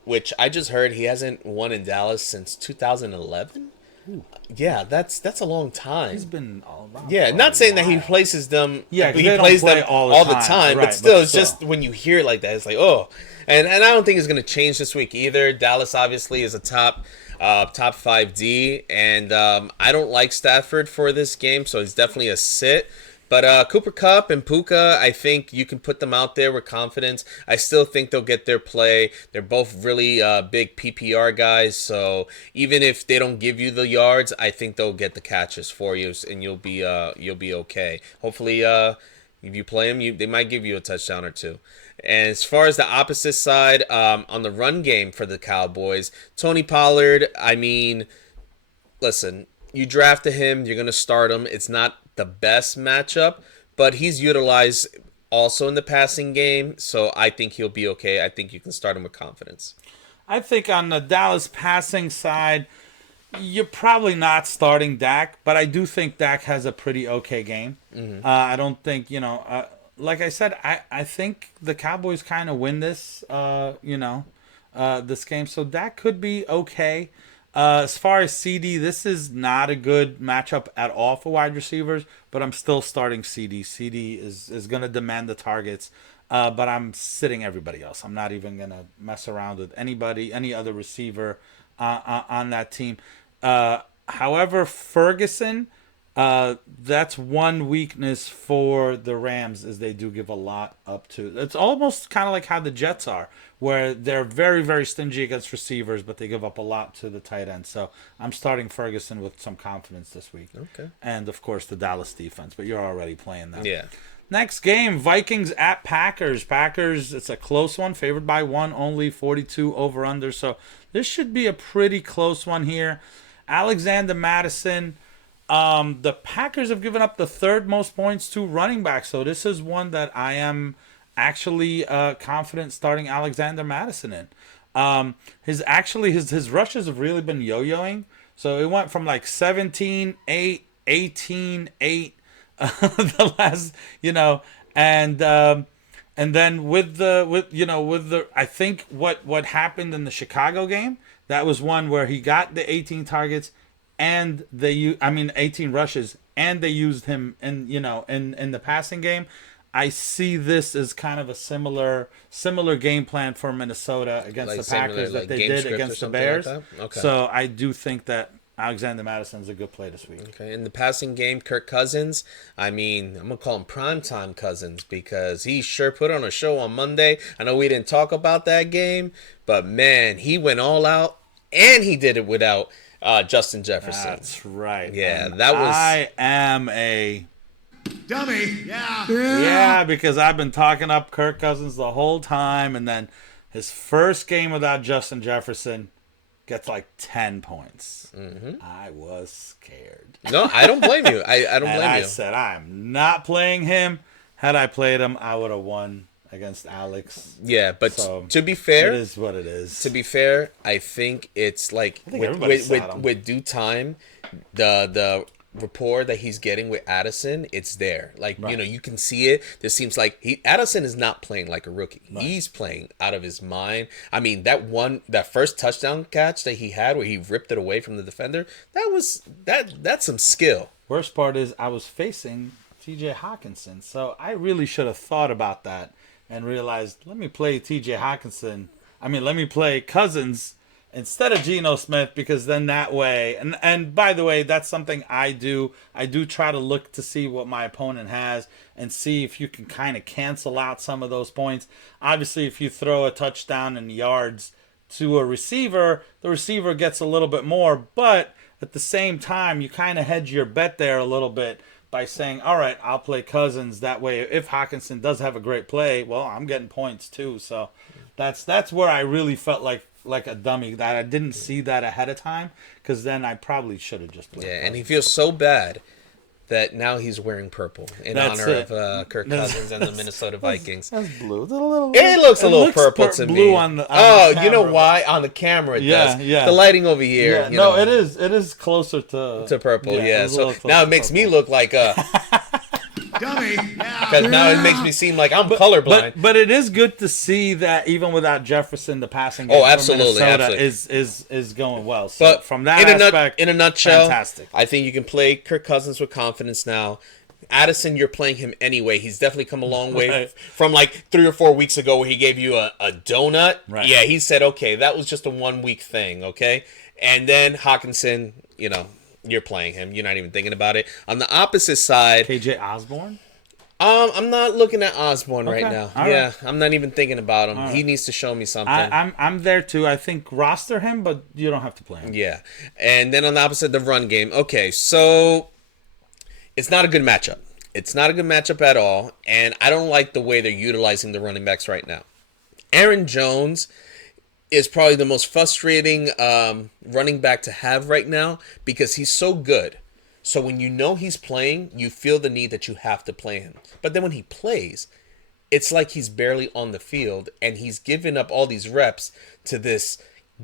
which I just heard he hasn't won in Dallas since 2011. Ooh. Yeah, that's a long time. He's been all around. Yeah, not saying that he places them. Yeah, he plays them all the time. Right, but still, it's just when you hear it like that, it's like, oh. And I don't think it's going to change this week either. Dallas obviously is a top 5D, and I don't like Stafford for this game, so he's definitely a sit. But Cooper Kupp and Puka, I think you can put them out there with confidence. I still think they'll get their play. They're both really big PPR guys, so even if they don't give you the yards, I think they'll get the catches for you, and you'll be okay. Hopefully, if you play them, they might give you a touchdown or two. And as far as the opposite side, on the run game for the Cowboys, Tony Pollard, I mean, listen, you drafted him, you're going to start him. It's not the best matchup, but he's utilized also in the passing game, so I think he'll be okay. I think you can start him with confidence. I think on the Dallas passing side, you're probably not starting Dak, but I do think Dak has a pretty okay game. Mm-hmm. I don't think, like I said, I think the Cowboys kind of win this, this game, so Dak could be okay. As far as CD, this is not a good matchup at all for wide receivers, but I'm still starting CD. CD is going to demand the targets, but I'm sitting everybody else. I'm not even going to mess around with any other receiver on that team. However, Ferguson, that's one weakness for the Rams is they do give a lot up to. It's almost kind of like how the Jets are, where they're very, very stingy against receivers, but they give up a lot to the tight end. So I'm starting Ferguson with some confidence this week. Okay. And, of course, the Dallas defense, but you're already playing them. Yeah. Next game, Vikings at Packers. Packers, it's a close one, favored by one, only 42 over-under. So this should be a pretty close one here. Alexander Madison. The Packers have given up the third most points to running backs, so this is one that I am actually confident starting Alexander Madison in. His rushes have really been yo-yoing, so it went from like 17, 8, 18, 8, the last, and then with the I think what happened in the Chicago game, that was one where he got the 18 targets. And 18 rushes, and they used him in the passing game. I see this as kind of a similar game plan for Minnesota against the Packers that they did against the Bears. Like okay. So I do think that Alexander Madison is a good play this week. Okay, in the passing game, Kirk Cousins, I'm going to call him primetime Cousins because he sure put on a show on Monday. I know we didn't talk about that game, but man, he went all out, and he did it without Justin Jefferson. That's right. Yeah, and that was. I am a dummy. Yeah, because I've been talking up Kirk Cousins the whole time, and then his first game without Justin Jefferson gets like 10 points. Mm-hmm. I was scared. No, I don't blame you. I don't blame you. I said I'm not playing him. Had I played him, I would have won against Alex. Yeah, but so to be fair, it is what it is. To be fair, I think it's like with due time, the rapport that he's getting with Addison, it's there. Like, right. You can see it. This seems like Addison is not playing like a rookie. Right. He's playing out of his mind. I mean, that first touchdown catch that he had where he ripped it away from the defender, that's some skill. Worst part is I was facing TJ Hawkinson, so I really should have thought about that and realized, let me play Cousins instead of Geno Smith, because then that way, and by the way, that's something I do. I do try to look to see what my opponent has and see if you can kind of cancel out some of those points. Obviously, if you throw a touchdown and yards to a receiver, the receiver gets a little bit more, but at the same time, you kind of hedge your bet there a little bit by saying, all right, I'll play Cousins. That way, if Hockenson does have a great play, well, I'm getting points too. So that's where I really felt like a dummy, that I didn't see that ahead of time, because then I probably should have just played. Yeah, and he feels so bad that now he's wearing purple in honor of Kirk Cousins and the Minnesota Vikings. That's blue. It looks a little purple to blue me. on the you know why? On the camera it does. Yeah. The lighting over here. Yeah, no, it is closer to purple, yeah. So now it makes me look like a Dummy. because now it makes me seem like I'm colorblind. But it is good to see that even without Jefferson, the passing game for Minnesota is going well. So But from that aspect, in a nutshell, fantastic. I think you can play Kirk Cousins with confidence now. Addison, you're playing him anyway. He's definitely come a long way Right. from like 3 or 4 weeks ago where he gave you a donut. Right. Yeah, he said, okay, that was just a 1 week thing, okay? And then Hockenson, you're playing him. You're not even thinking about it. On the opposite side, KJ Osborne. I'm not looking at Osborne right Okay. now. All Yeah, right. I'm not even thinking about him. He needs to show me something. I'm there too. I think roster him, but you don't have to play him. Yeah. And then on the opposite, the run game. Okay, so it's not a good matchup. It's not a good matchup at all, and I don't like the way they're utilizing the running backs right now. Aaron Jones is probably the most frustrating running back to have right now because he's so good. So when you know he's playing, you feel the need that you have to play him. But then when he plays, it's like he's barely on the field, and he's giving up all these reps to this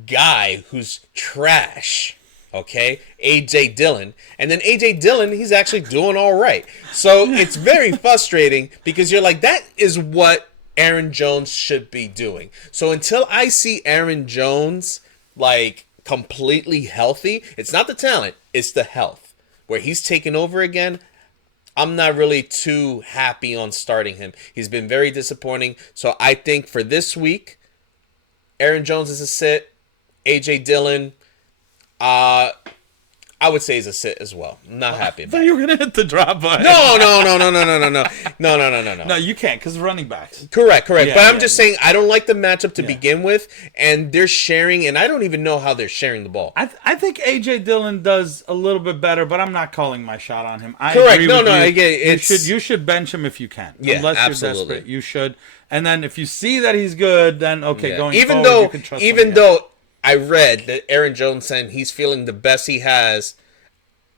guy who's trash. Okay, A.J. Dillon. And then A.J. Dillon, he's actually doing all right. So it's very frustrating because you're like, that is what Aaron Jones should be doing. So until I see Aaron Jones, like, completely healthy, it's not the talent, it's the health. Where he's taken over again, I'm not really too happy on starting him. He's been very disappointing. So I think for this week, Aaron Jones is a sit. A.J. Dillon, I would say he's a sit as well. I'm not happy I about thought it. you were gonna hit the drop button. No. No, you can't because running backs. Correct. Yeah, But I'm yeah, just saying I don't like the matchup to Yeah. begin with, and they're sharing, and I don't even know how they're sharing the ball. I think AJ Dillon does a little bit better, but I'm not calling my shot on him. I Correct. agree No, with no, you. I get it. You should bench him if you can. Yeah, Unless absolutely. you're desperate, you should. And then if you see that he's good, then okay, Yeah. going even forward, though, you can trust him even again. though I read that Aaron Jones said he's feeling the best he has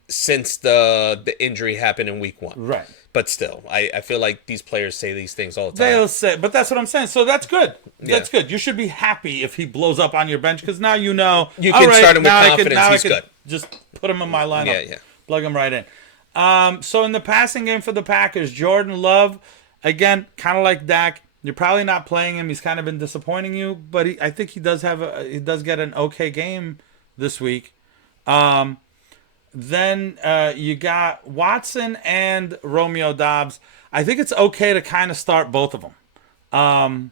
since the injury happened in week 1. Right. But still, I feel like these players say these things all the time. They'll say, but that's what I'm saying. So that's good. Yeah. That's good. You should be happy if he blows up on your bench because now you know You all can right, start him with now confidence, I he's can good. just put him in my lineup. Yeah. Plug him right in. So in the passing game for the Packers, Jordan Love, again, kind of like Dak. You're probably not playing him. He's kind of been disappointing you, but I think he does get an okay game this week. Then you got Watson and Romeo Doubs. I think it's okay to kind of start both of them.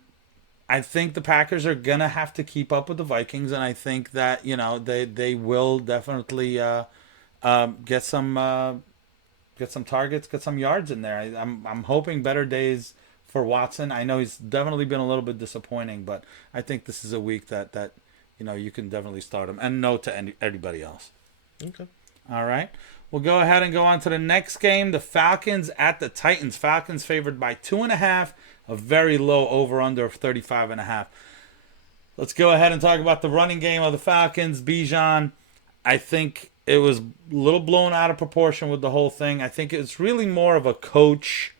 I think the Packers are gonna have to keep up with the Vikings, and I think that they will definitely get some targets, get some yards in there. I'm hoping better days for Watson. I know he's definitely been a little bit disappointing, but I think this is a week that you can definitely start him, and no to anybody else. Okay. All right. We'll go ahead and go on to the next game. The Falcons at the Titans. Falcons favored by 2.5. A very low over-under of 35.5. Let's go ahead and talk about the running game of the Falcons. Bijan, I think it was a little blown out of proportion with the whole thing. I think it's really more of a coach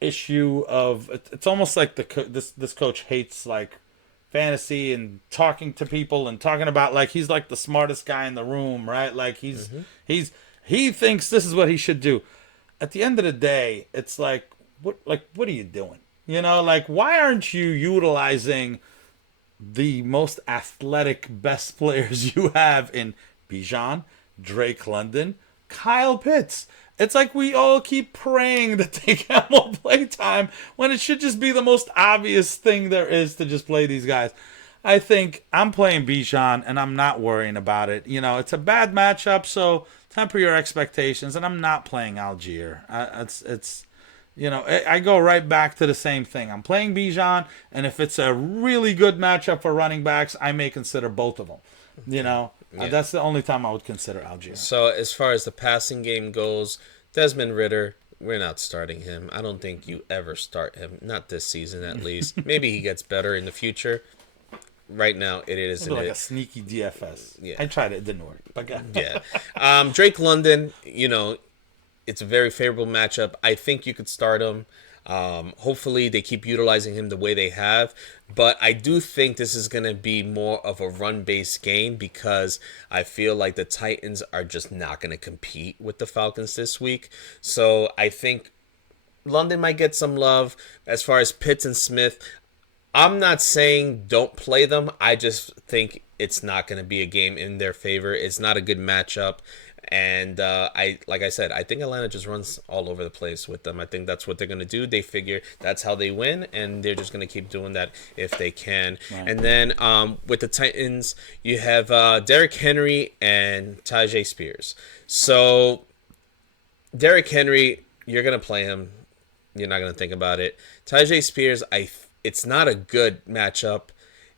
issue of it's almost like this coach hates like fantasy and talking to people and talking about like he's like the smartest guy in the room, right? Like he thinks this is what he should do. At the end of the day, it's like what are you doing? Like why aren't you utilizing the most athletic best players you have in Bijan, Drake London, Kyle Pitts? It's like we all keep praying that they get more play time when it should just be the most obvious thing there is to just play these guys. I think I'm playing Bijan, and I'm not worrying about it. It's a bad matchup, so temper your expectations. And I'm not playing Algier. I go right back to the same thing. I'm playing Bijan, and if it's a really good matchup for running backs, I may consider both of them. That's the only time I would consider Algier. So as far as the passing game goes, Desmond Ridder, we're not starting him. I don't think you ever start him. Not this season, at least. Maybe he gets better in the future. Right now, it isn't like a sneaky DFS. Yeah. I tried it. It didn't work. But yeah. Drake London, it's a very favorable matchup. I think you could start him. Hopefully they keep utilizing him the way they have. But I do think this is going to be more of a run-based game because I feel like the Titans are just not going to compete with the Falcons this week. So I think London might get some love. As far as Pitts and Smith, I'm not saying don't play them. I just think it's not going to be a game in their favor. It's not a good matchup. And like I said, I think Atlanta just runs all over the place with them. I think that's what they're going to do. They figure that's how they win, and they're just going to keep doing that if they can. Right. And then with the Titans, you have Derrick Henry and Tajay Spears. So Derrick Henry, you're going to play him. You're not going to think about it. Tajay Spears, it's not a good matchup.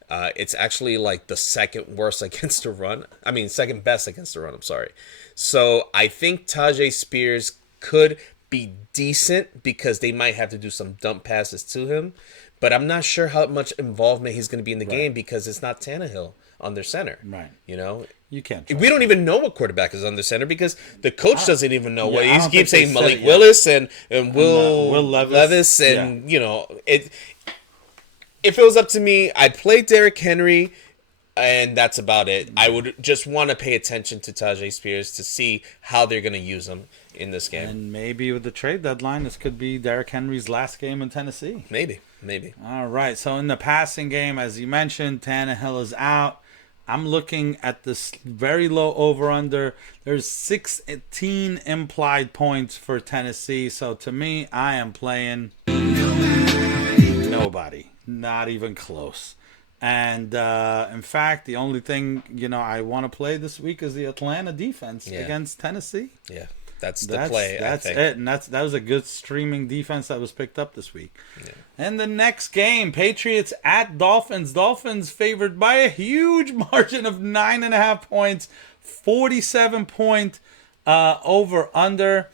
It's actually like the second worst against the run. Second best against the run. I'm sorry. So I think Tajay Spears could be decent because they might have to do some dump passes to him. But I'm not sure how much involvement he's going to be in the game because it's not Tannehill under center. Right. You can't. We don't even know what quarterback is under center because the coach doesn't even know what he keeps saying. Malik Willis and Will Levis and it. If it was up to me, I'd play Derrick Henry, and that's about it. I would just want to pay attention to Tajay Spears to see how they're going to use him in this game. And maybe with the trade deadline, this could be Derrick Henry's last game in Tennessee. Maybe. All right. So in the passing game, as you mentioned, Tannehill is out. I'm looking at this very low over-under. There's 16 implied points for Tennessee. So to me, I am playing nobody. Not even close. And in fact, the only thing I want to play this week is the Atlanta defense against Tennessee. Yeah, that's the play. That's it, and that was a good streaming defense that was picked up this week. Yeah. And the next game, Patriots at Dolphins. Dolphins favored by a huge margin of 9.5 points, 47-point over under.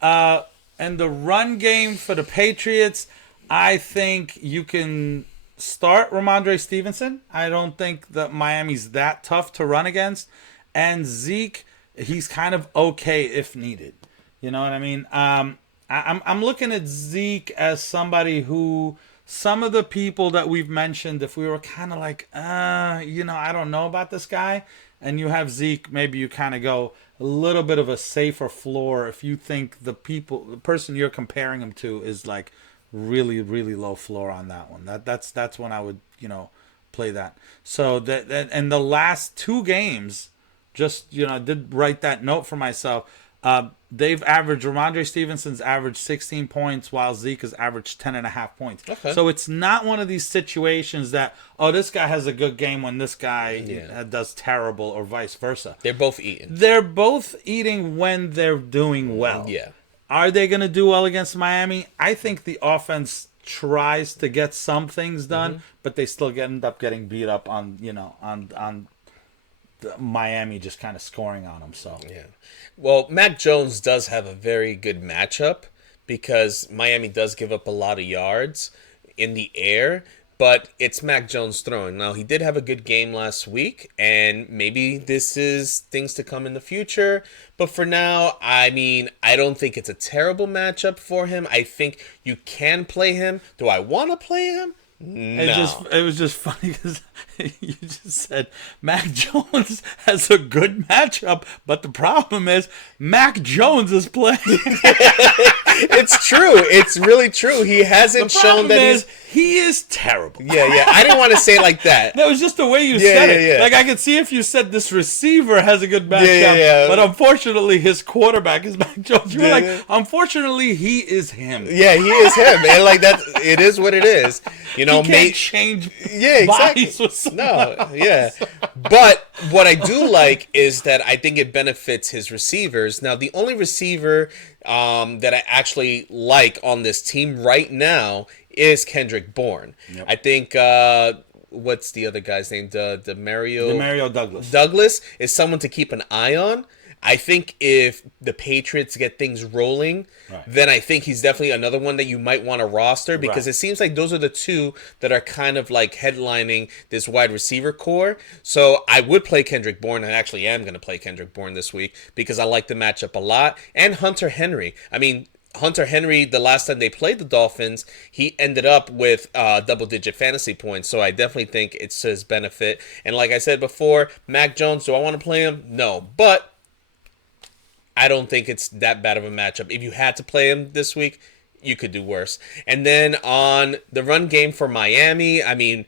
And the run game for the Patriots. I think you can start Ramondre Stevenson. I don't think that Miami's that tough to run against. And Zeke, he's kind of okay if needed. You know what I mean? I'm looking at Zeke as somebody who some of the people that we've mentioned, if we were kind of like, I don't know about this guy, and you have Zeke, maybe you kind of go a little bit of a safer floor if you think the person you're comparing him to is like really, really low floor on that one. That's when I would, play that. So that and the last two games, just I did write that note for myself. They've averaged Ramondre Stevenson's averaged 16 points while Zeke has averaged 10.5 points. Okay. So it's not one of these situations that this guy has a good game when this guy does terrible or vice versa. They're both eating. They're both eating when they're doing well. Yeah. Are they going to do well against Miami? I think the offense tries to get some things done, but they still end up getting beat up on Miami just kind of scoring on them. So yeah. Well, Mac Jones does have a very good matchup because Miami does give up a lot of yards in the air. But it's Mac Jones throwing. Now, he did have a good game last week, and maybe this is things to come in the future. But for now, I don't think it's a terrible matchup for him. I think you can play him. Do I want to play him? No. It was just funny because you just said Mac Jones has a good matchup, but the problem is Mac Jones is playing. It's true. It's really true. He hasn't shown that He is terrible. Yeah. I didn't want to say it like that. That was just the way you said it. Yeah. Like, I could see if you said this receiver has a good matchup, Yeah. but unfortunately his quarterback is Mac Jones. You were Yeah. like, unfortunately he is him. Yeah, he is him, and like that, it is what it is. You know, He can't change exactly. bodies with someone No, yeah. But what I do like is that I think it benefits his receivers. Now, the only receiver that I actually like on this team right now is Kendrick Bourne. Yep. I think what's the other guy's name? The Mario Douglas. Douglas is someone to keep an eye on. I think if the Patriots get things rolling, then I think he's definitely another one that you might want to roster because it seems like those are the two that are kind of like headlining this wide receiver core. So I would play Kendrick Bourne. I actually am going to play Kendrick Bourne this week because I like the matchup a lot. And Hunter Henry. I mean, Hunter Henry, the last time they played the Dolphins, he ended up with double-digit fantasy points. So I definitely think it's to his benefit. And like I said before, Mac Jones, do I want to play him? No. But I don't think it's that bad of a matchup. If you had to play him this week, you could do worse. And then on the run game for Miami, I mean,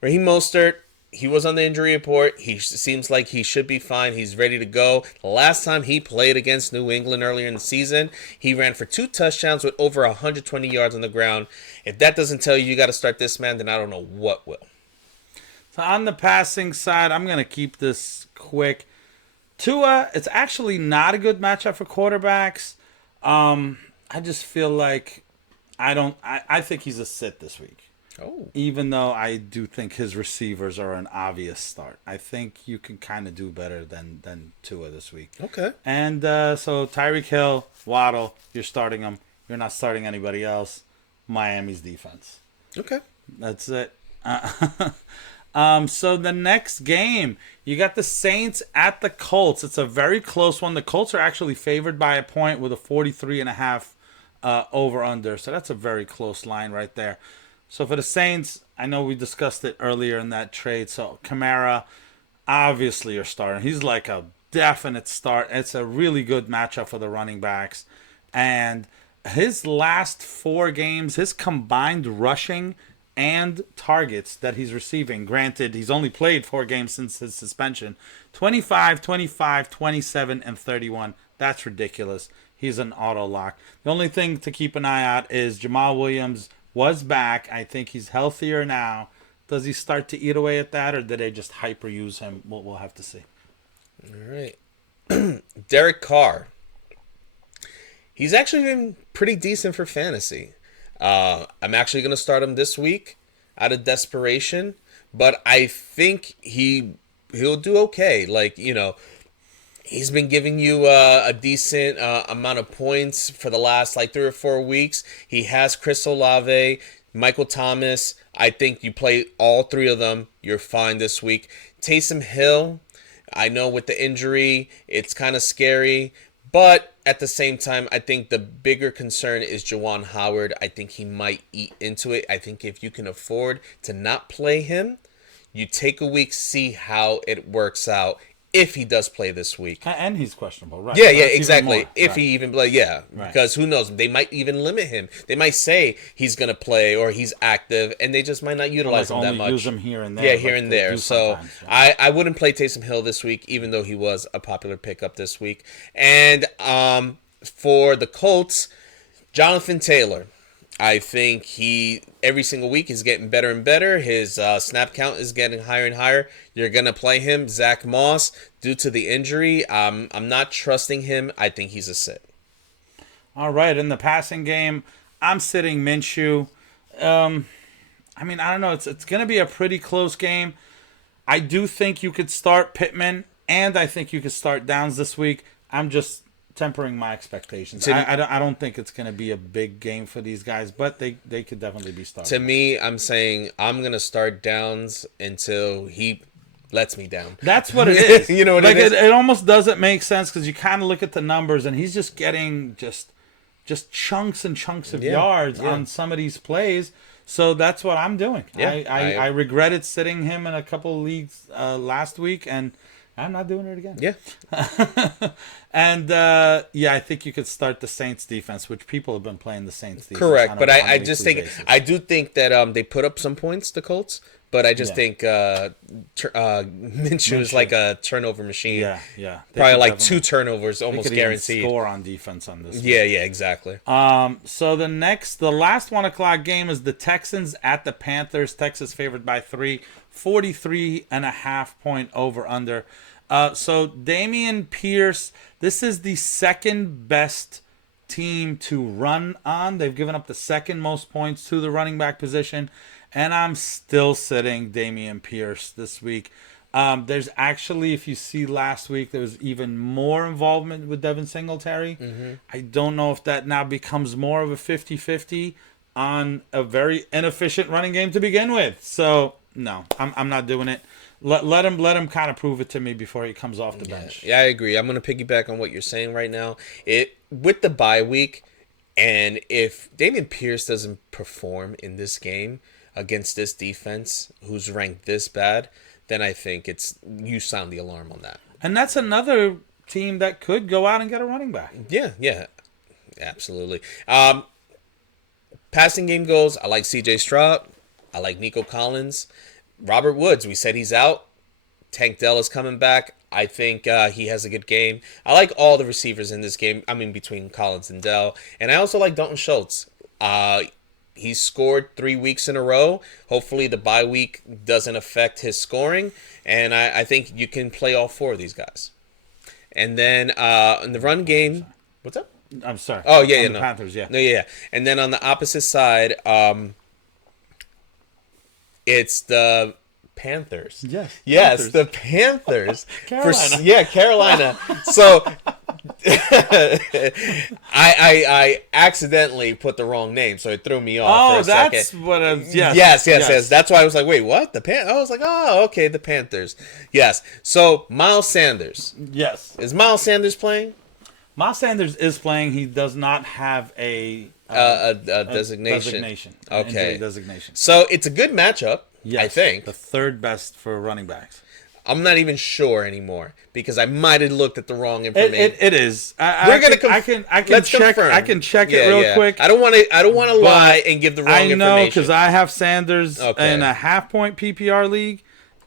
Raheem Mostert, he was on the injury report. He seems like he should be fine. He's ready to go. The last time he played against New England earlier in the season, he ran for 2 touchdowns with over 120 yards on the ground. If that doesn't tell you got to start this man, then I don't know what will. So on the passing side, I'm going to keep this quick. Tua, it's actually not a good matchup for quarterbacks. I just feel like I think he's a sit this week. Oh. Even though I do think his receivers are an obvious start. I think you can kind of do better than Tua this week. Okay. And so Tyreek Hill, Waddle, you're starting them. You're not starting anybody else. Miami's defense. Okay. That's it. So the next game, you got the Saints at the Colts. It's a very close one. The Colts are actually favored by a point with a 43.5 over-under. So that's a very close line right there. So for the Saints, I know we discussed it earlier in that trade. So Kamara, obviously you're starting. He's like a definite start. It's a really good matchup for the running backs. And his last 4 games, his combined rushing and targets that he's receiving. Granted, he's only played 4 games since his suspension. 25, 25, 27, and 31. That's ridiculous. He's an auto lock. The only thing to keep an eye out is Jamal Williams was back. I think he's healthier now. Does he start to eat away at that, or did they just hyper use him? We'll have to see. All right. Derek Carr. He's actually been pretty decent for fantasy. I'm actually going to start him this week out of desperation, but I think he'll do okay. Like, you know, he's been giving you a decent amount of points for the last like 3 or 4 weeks. He has Chris Olave, Michael Thomas. I think you play all 3 of them. You're fine this week. Taysom Hill, I know with the injury, it's kind of scary. But at the same time, I think the bigger concern is Juwan Howard. I think he might eat into it. I think if you can afford to not play him, you take a week, see how it works out if he does play this week. And he's questionable, right? Yeah, So yeah, that's exactly. even more. If Right. he even play, yeah. Right. Because who knows? They might even limit him. They might say he's going to play or he's active, and they just might not utilize him that only much. use him here and there. Yeah, here but and they there. do So sometimes, yeah. I wouldn't play Taysom Hill this week, even though he was a popular pickup this week. And for the Colts, Jonathan Taylor. I think every single week is getting better and better. His snap count is getting higher and higher. You're going to play him. Zach Moss, due to the injury, I'm not trusting him. I think he's a sit. All right, in the passing game, I'm sitting Minshew. I mean, I don't know. It's going to be a pretty close game. I do think you could start Pittman, and I think you could start Downs this week. I'm just tempering my expectations. I don't think it's going to be a big game for these guys, but they could definitely be started. To me, I'm saying I'm going to start Downs until he lets me down. That's what it is. You know what like it is? It almost doesn't make sense because you kind of look at the numbers, and he's just getting just chunks and chunks of yards on some of these plays. So that's what I'm doing. Yeah, I regretted sitting him in a couple of leagues last week, and I'm not doing it again. Yeah. And I think you could start the Saints defense, which people have been playing the Saints defense. Correct, but I weekly just think basis. I do think that they put up some points, the Colts, but I just think Minshew is like a turnover machine. Yeah. They Probably could like definitely- 2 turnovers, they almost could even guaranteed. score on defense on this. Yeah, exactly. So the last 1 o'clock game is the Texans at the Panthers. Texas favored by 3, 43.5 point over under. So Dameon Pierce, this is the second best team to run on. They've given up the second most points to the running back position, and I'm still sitting Dameon Pierce this week. There's actually, if you see last week, there was even more involvement with Devin Singletary. I don't know if that now becomes more of a 50-50 on a very inefficient running game to begin with. So, no, I'm not doing it. Let him kind of prove it to me before he comes off the bench. Yeah, I agree. I'm going to piggyback on what you're saying right now. With the bye week, and if Dameon Pierce doesn't perform in this game against this defense, who's ranked this bad, then I think you sound the alarm on that. And that's another team that could go out and get a running back. Yeah, absolutely. Passing game goes, I like C.J. Stroud. I like Nico Collins. Robert Woods, we said he's out. Tank Dell is coming back. I think he has a good game. I like all the receivers in this game. I mean, between Collins and Dell. And I also like Dalton Schultz. He's scored 3 weeks in a row. Hopefully the bye week doesn't affect his scoring. And I think you can play all 4 of these guys. And then in the run game... What's up? I'm sorry. Oh, yeah. The Panthers, yeah. No, yeah. And then on the opposite side... it's the Panthers. Yes, Panthers. The Panthers. Carolina. Carolina. So I accidentally put the wrong name, so it threw me off for a second. That's what I was... Yes. That's why I was like, wait, what? I was like, oh, okay, the Panthers. Yes. So Miles Sanders. Yes. Is Miles Sanders playing? Miles Sanders is playing. He does not have a designation. Injury Okay. designation. So it's a good matchup, I think. The third best for running backs. I'm not even sure anymore because I might have looked at the wrong information. It is. We're gonna. I can let's check. confirm. I can check it real quick. I don't want to lie and give the wrong information. I know because I have Sanders in a half-point PPR league,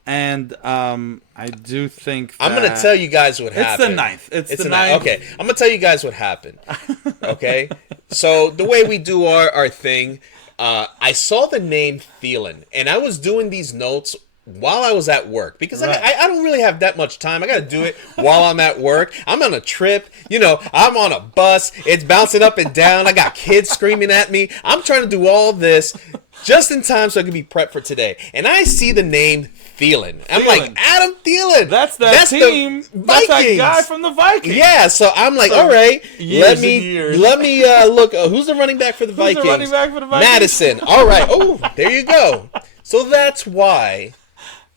and I do think that I'm going to tell you guys what happened. It's the ninth. Okay, I'm going to tell you guys what happened. Okay, so the way we do our thing, I saw the name Thielen, and I was doing these notes while I was at work because I don't really have that much time. I got to do it while I'm at work. I'm on a trip. I'm on a bus. It's bouncing up and down. I got kids screaming at me. I'm trying to do all this just in time so I can be prepped for today. And I see the name Thielen. I'm like, Adam Thielen. That's that team. That's that guy from the Vikings. Yeah, so I'm like, all right, let me look. Who's the running back for the Vikings? The running back for the Vikings? Madison. All right. Oh, there you go. So that's why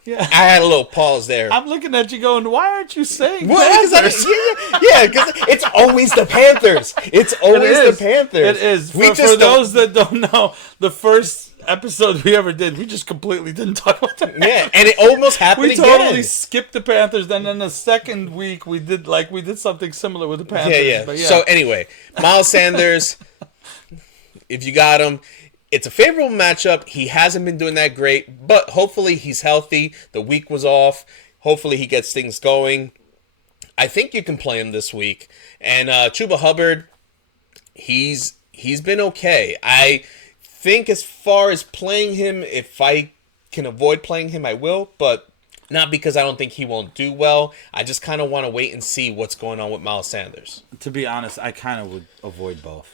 I had a little pause there. I'm looking at you going, why aren't you saying Panthers? Because it's always the Panthers. It's always the Panthers. It is. For those that don't know, the first episode we ever did, we just completely didn't talk about that. Yeah, and it almost happened again. We totally skipped the Panthers. Then in the second week, we did something similar with the Panthers. Yeah. But So anyway, Miles Sanders, if you got him, it's a favorable matchup. He hasn't been doing that great, but hopefully he's healthy. The week was off. Hopefully he gets things going. I think you can play him this week. And Chuba Hubbard, he's been okay. I think as far as playing him, if I can avoid playing him, I will, but not because I don't think he won't do well. I just kind of want to wait and see what's going on with Miles Sanders. To be honest, I kind of would avoid both.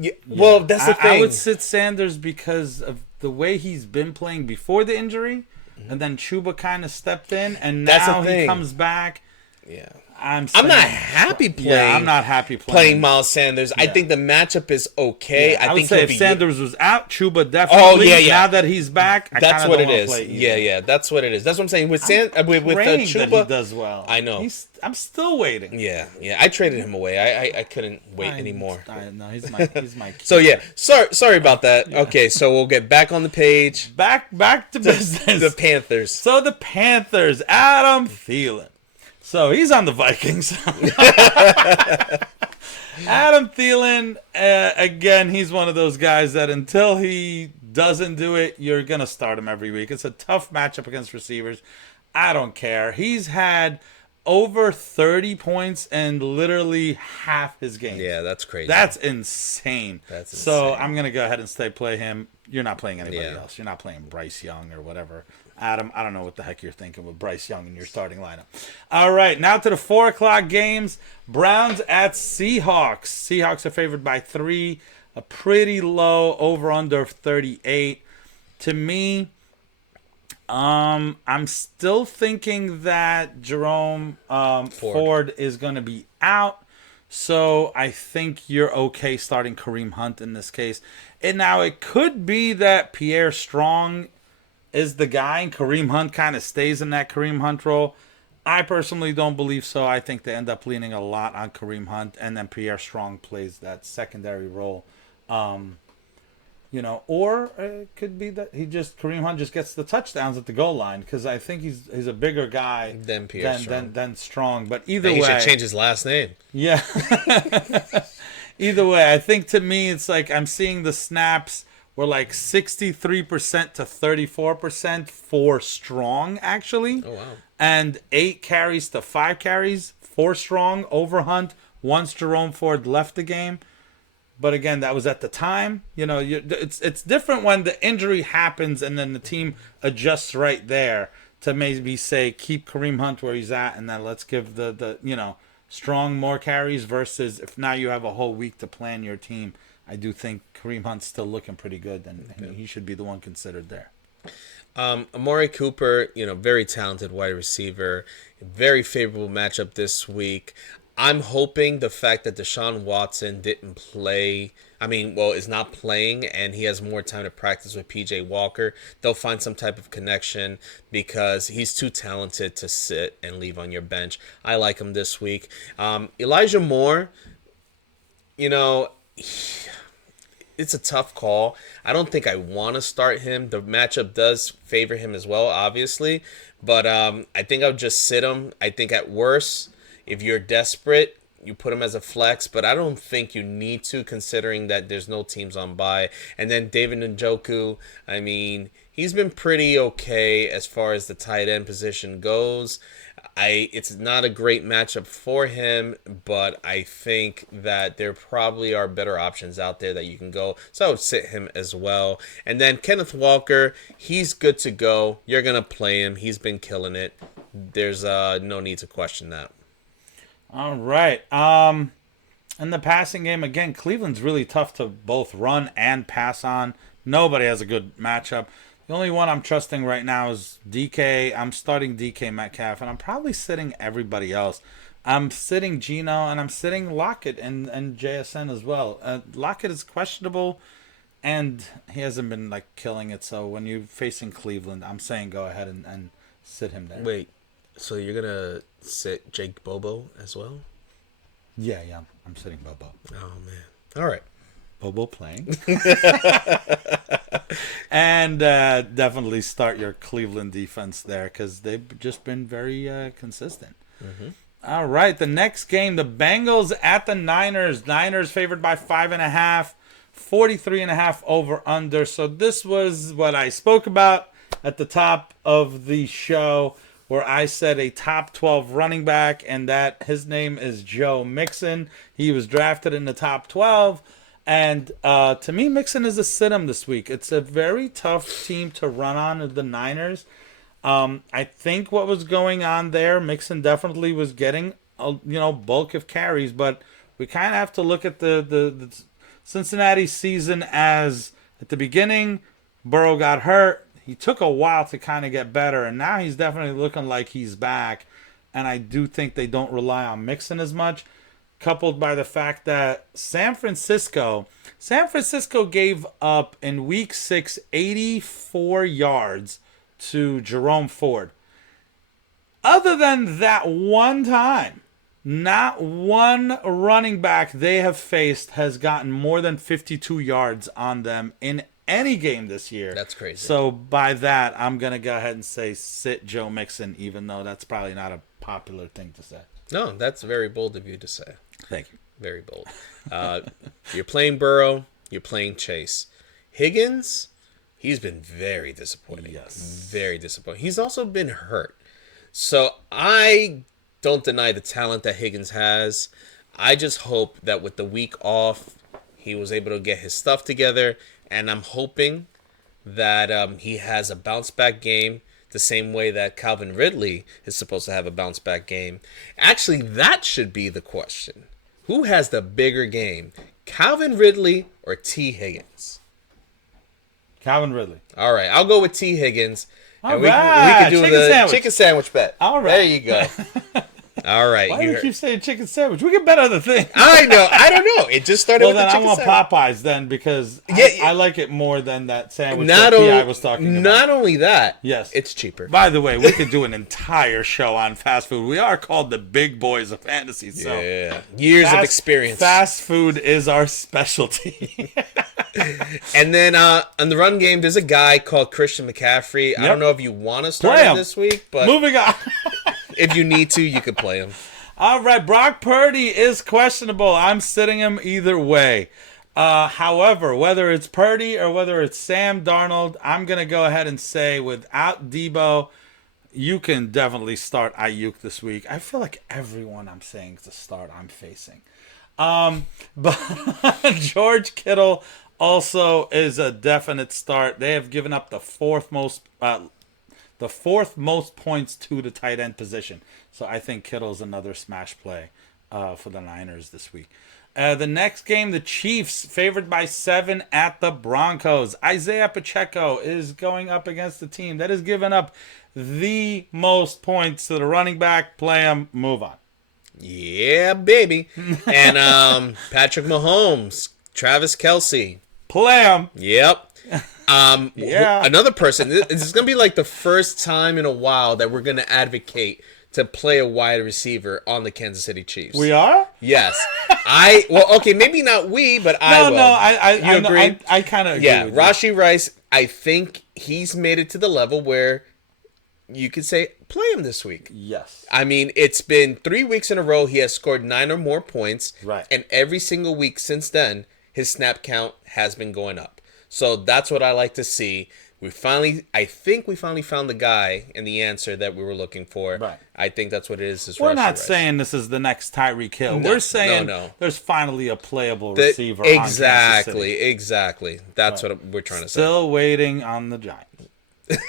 Yeah. Well, that's the thing. I would sit Sanders because of the way he's been playing before the injury, and then Chuba kind of stepped in, and now he comes back. Yeah. I'm saying, not happy playing. Yeah, I'm not happy playing Miles Sanders. I think the matchup is okay. Yeah, I would think say if Sanders was out, Chuba definitely. Oh, yeah. Now that he's back, that's what it is. Play Yeah, that's what it is. That's what I'm saying with I'm with Chuba. That he Chuba. does well. I know. I'm still waiting. Yeah. I traded him away. I couldn't wait anymore. No, he's my keeper. So yeah, sorry about that. Yeah. Okay, so we'll get back on the page. Back to business. The Panthers. So the Panthers, Adam Thielen. So he's on the Vikings. Adam Thielen, again, he's one of those guys that until he doesn't do it, you're going to start him every week. It's a tough matchup against receivers. I don't care. He's had over 30 points in literally half his games. Yeah, that's crazy. That's insane. So I'm going to go ahead and play him. You're not playing anybody else. You're not playing Bryce Young or whatever. Adam, I don't know what the heck you're thinking with Bryce Young in your starting lineup. All right, now to the 4 o'clock games. Browns at Seahawks. Seahawks are favored by 3. A pretty low over-under of 38. To me, I'm still thinking that Jerome Ford is going to be out. So I think you're okay starting Kareem Hunt in this case. And now it could be that Pierre Strong is the guy, and Kareem Hunt kind of stays in that Kareem Hunt role. I personally don't believe so. I think they end up leaning a lot on Kareem Hunt, and then Pierre Strong plays that secondary role. Or it could be that Kareem Hunt just gets the touchdowns at the goal line, because I think he's a bigger guy than Pierre Strong. Than Strong. But either way, he should change his last name. Yeah. Either way, I think to me it's like I'm seeing the snaps were like 63% to 34% for Strong, actually. Oh, wow. And 8 carries to 5 carries for Strong over Hunt once Jerome Ford left the game. But again, that was at the time. It's different when the injury happens and then the team adjusts right there to maybe say keep Kareem Hunt where he's at, and then let's give the Strong more carries, versus if now you have a whole week to plan your team. I do think Kareem Hunt's still looking pretty good, and he should be the one considered there. Amari Cooper, very talented wide receiver. Very favorable matchup this week. I'm hoping the fact that Deshaun Watson didn't play, is not playing, and he has more time to practice with PJ Walker, they'll find some type of connection, because he's too talented to sit and leave on your bench. I like him this week. Elijah Moore, it's a tough call. I don't think I want to start him. The matchup does favor him as well, obviously. But I think I'll just sit him. I think at worst, if you're desperate, you put him as a flex. But I don't think you need to, considering that there's no teams on bye. And then David Njoku, he's been pretty okay as far as the tight end position goes. It's not a great matchup for him, but I think that there probably are better options out there that you can go. So I would sit him as well. And then Kenneth Walker, he's good to go. You're going to play him. He's been killing it. There's no need to question that. All right. In the passing game, again, Cleveland's really tough to both run and pass on. Nobody has a good matchup. The only one I'm trusting right now is DK. I'm starting DK Metcalf, and I'm probably sitting everybody else. I'm sitting Geno, and I'm sitting Lockett and JSN as well. Lockett is questionable, and he hasn't been killing it. So when you're facing Cleveland, I'm saying go ahead and sit him there. Wait, so you're gonna sit Jake Bobo as well? Yeah, I'm sitting Bobo. Oh man, all right. Bobo playing. And definitely start your Cleveland defense there, because they've just been very consistent. Mm-hmm. All right, the next game, the Bengals at the Niners. Niners favored by 5.5, 43.5 over under. So this was what I spoke about at the top of the show, where I said a top 12 running back, and that his name is Joe Mixon. He was drafted in the top 12. And to me, Mixon is a sit-em this week. It's a very tough team to run on, the Niners. I think what was going on there, Mixon definitely was getting bulk of carries, but we kind of have to look at the Cincinnati season as at the beginning, Burrow got hurt. He took a while to kind of get better, and now he's definitely looking like he's back. and I do think they don't rely on Mixon as much, coupled by the fact that San Francisco gave up in week 6 84 yards to Jerome Ford. Other than that one time, not one running back they have faced has gotten more than 52 yards on them in any game this year. That's crazy. So by that, I'm going to go ahead and say sit Joe Mixon, even though that's probably not a popular thing to say. No, that's very bold of you to say. Thank you. Very bold. You're playing Burrow. You're playing Chase. Higgins, he's been very disappointing. Yes. Very disappointing. He's also been hurt. So I don't deny the talent that Higgins has. I just hope that with the week off, he was able to get his stuff together. And I'm hoping that he has a bounce-back game the same way that Calvin Ridley is supposed to have a bounce-back game. Actually, that should be the question. Who has the bigger game, Calvin Ridley or T. Higgins? Calvin Ridley. All right, I'll go with T. Higgins. All and right. we can do Chicken the sandwich. chicken sandwich bet. All right. There you go. All right. Why do you keep saying chicken sandwich? We can bet other things. I know. I don't know. It just started Well, with the then I chicken want sandwich. Popeyes then because Yeah, I like it more than that sandwich Not that only, P.I. was talking about. Not only that, Yes. it's cheaper. By the way, we could do an entire show on fast food. We are called the big boys of fantasy. So Yeah. Years of experience. Fast food is our specialty. And then on the run game, there's a guy called Christian McCaffrey. I don't know if you want to start Play him him. this week, but Moving on. if you need to, you could play him. All right, Brock Purdy is questionable. I'm sitting him either way. However, whether it's Purdy or whether it's Sam Darnold, I'm going to go ahead and say without Debo, you can definitely start Ayuk this week. I feel like everyone I'm saying to start, I'm facing. But George Kittle also is a definite start. They have given up the fourth most points to the tight end position. So I think Kittle's another smash play for the Niners this week. The next game, the Chiefs favored by 7 at the Broncos. Isaiah Pacheco is going up against the team that has given up the most points to the running back. Play him, move on. Yeah, baby. And Patrick Mahomes, Travis Kelce. Play him. Yep. Yeah. Another person. This is going to be like the first time in a while that we're going to advocate to play a wide receiver on the Kansas City Chiefs. We are? Yes. Okay, maybe not we, but I will. I agree? I kind of agree. Yeah, with you. Rashee Rice, I think he's made it to the level where you could say, play him this week. Yes. I mean, it's been 3 weeks in a row. He has scored 9 or more points. Right. And every single week since then, his snap count has been going up. So that's what I like to see. I think we finally found the guy and the answer that we were looking for. Right. I think that's what it is. We're Rashee not Rice. saying this is the next Tyreek Hill. No, We're saying no. there's finally a playable receiver on Kansas City. Exactly. That's what we're trying to say. Still waiting on the Giants. Because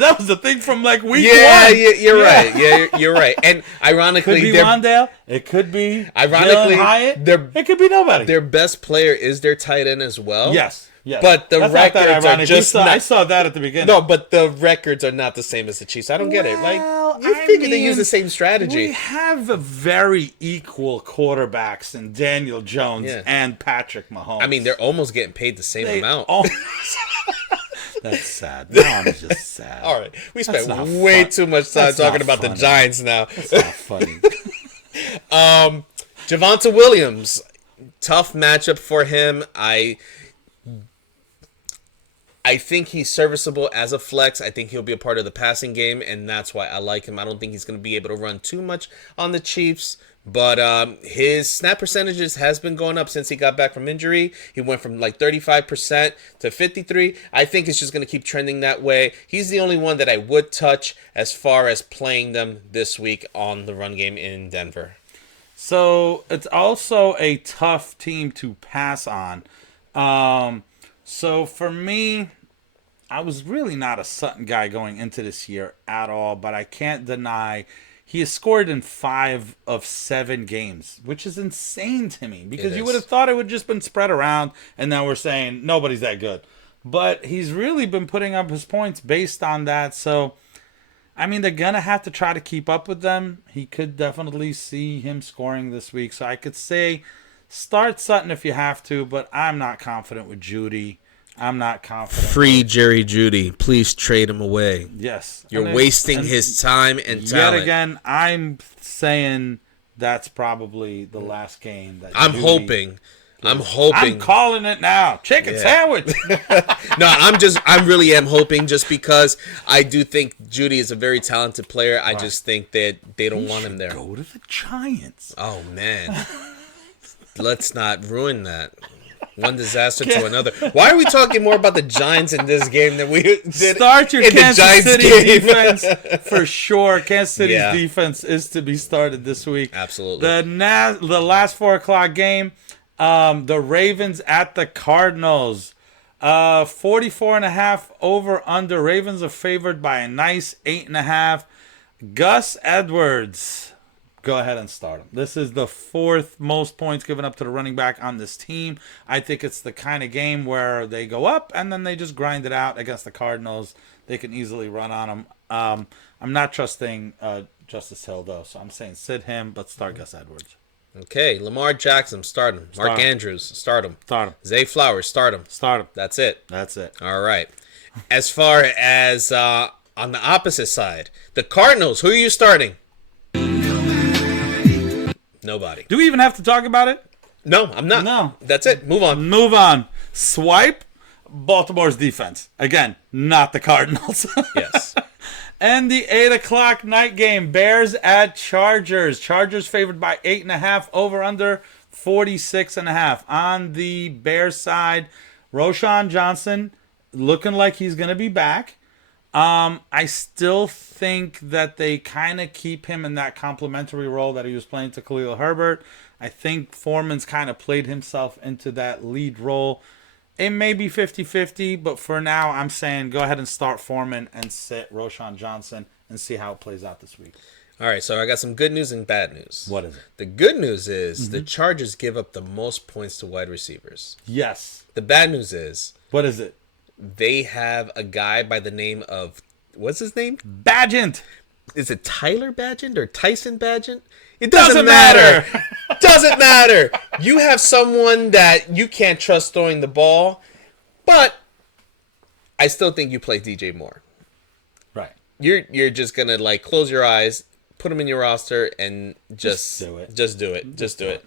that was the thing from like week one. You're right. Yeah, you're right. And ironically, Could be Rondale. It could be ironically, Jalen Hyatt. It could be nobody. Their best player is their tight end as well. Yes. But the That's not that records are ironic. just I not. saw that at the beginning. No, but the records are not the same as the Chiefs. I don't get it. Like, you figure they use the same strategy. We have a very equal quarterbacks in Daniel Jones and Patrick Mahomes. I mean, they're almost getting paid the same amount. That's sad. Now I'm just sad. All right, we spent not way fun. too much time That's talking not about the funny. Giants now. That's not funny. Javonte Williams, tough matchup for him. I think he's serviceable as a flex. I think he'll be a part of the passing game, and that's why I like him. I don't think he's going to be able to run too much on the Chiefs, but his snap percentages has been going up since he got back from injury. He went from like 35% to 53%. I think it's just going to keep trending that way. He's the only one that I would touch as far as playing them this week on the run game in Denver. So it's also a tough team to pass on. So for me, I was really not a Sutton guy going into this year at all, but I can't deny he has scored in 5 of 7 games, which is insane to me because you would have thought it would just been spread around, and now we're saying nobody's that good. But he's really been putting up his points based on that. So I mean, they're going to have to try to keep up with them. He could definitely see him scoring this week. So I could say start Sutton if you have to, but I'm not confident with Judy. I'm not confident. Free Jerry Judy. Please trade him away. Yes. You're wasting his time and talent. Yet again, I'm saying that's probably the last game. That I'm hoping. I'm calling it now. Chicken sandwich. No, I really am hoping, just because I do think Judy is a very talented player. I just think that they don't want him there. Go to the Giants. Oh, man. Let's not ruin that. One disaster to another. Why are we talking more about the Giants in this game than we did Start your in Kansas the Giants City game? defense for sure. Kansas City's defense is to be started this week. Absolutely. The last 4 o'clock game, the Ravens at the Cardinals. 44.5 over under. Ravens are favored by a nice 8.5. Gus Edwards. Go ahead and start him. This is the 4th most points given up to the running back on this team. I think it's the kind of game where they go up and then they just grind it out against the Cardinals. They can easily run on them. I'm not trusting Justice Hill, though, so I'm saying sit him, but start Gus Edwards. Okay, Lamar Jackson, start him. Mark Andrews, start him. Start him. Zay Flowers, start him. Start him. That's it. That's it. All right. As far as on the opposite side, the Cardinals, who are you starting? Nobody. Do we even have to talk about it? No, I'm not. No. That's it. Move on. Move on. Swipe. Baltimore's defense. Again, not the Cardinals. Yes. And the 8 o'clock night game. Bears at Chargers. Chargers favored by 8.5. Over under 46.5. On the Bears side, Roschon Johnson looking like he's going to be back. I still think that they kind of keep him in that complimentary role that he was playing to Khalil Herbert. I think Foreman's kind of played himself into that lead role. It may be 50-50, but for now, I'm saying go ahead and start Foreman and sit Roschon Johnson and see how it plays out this week. All right, so I got some good news and bad news. What is it? The good news is the Chargers give up the most points to wide receivers. Yes. The bad news is What is it? they have a guy by the name of, what's his name? Badgent. Is it Tyler Badgent or Tyson Badgent? It Doesn't matter. Doesn't matter. You have someone that you can't trust throwing the ball, but I still think you play DJ Moore. Right. You're just gonna like close your eyes, put him in your roster, and just do it. Just do it. Just do it.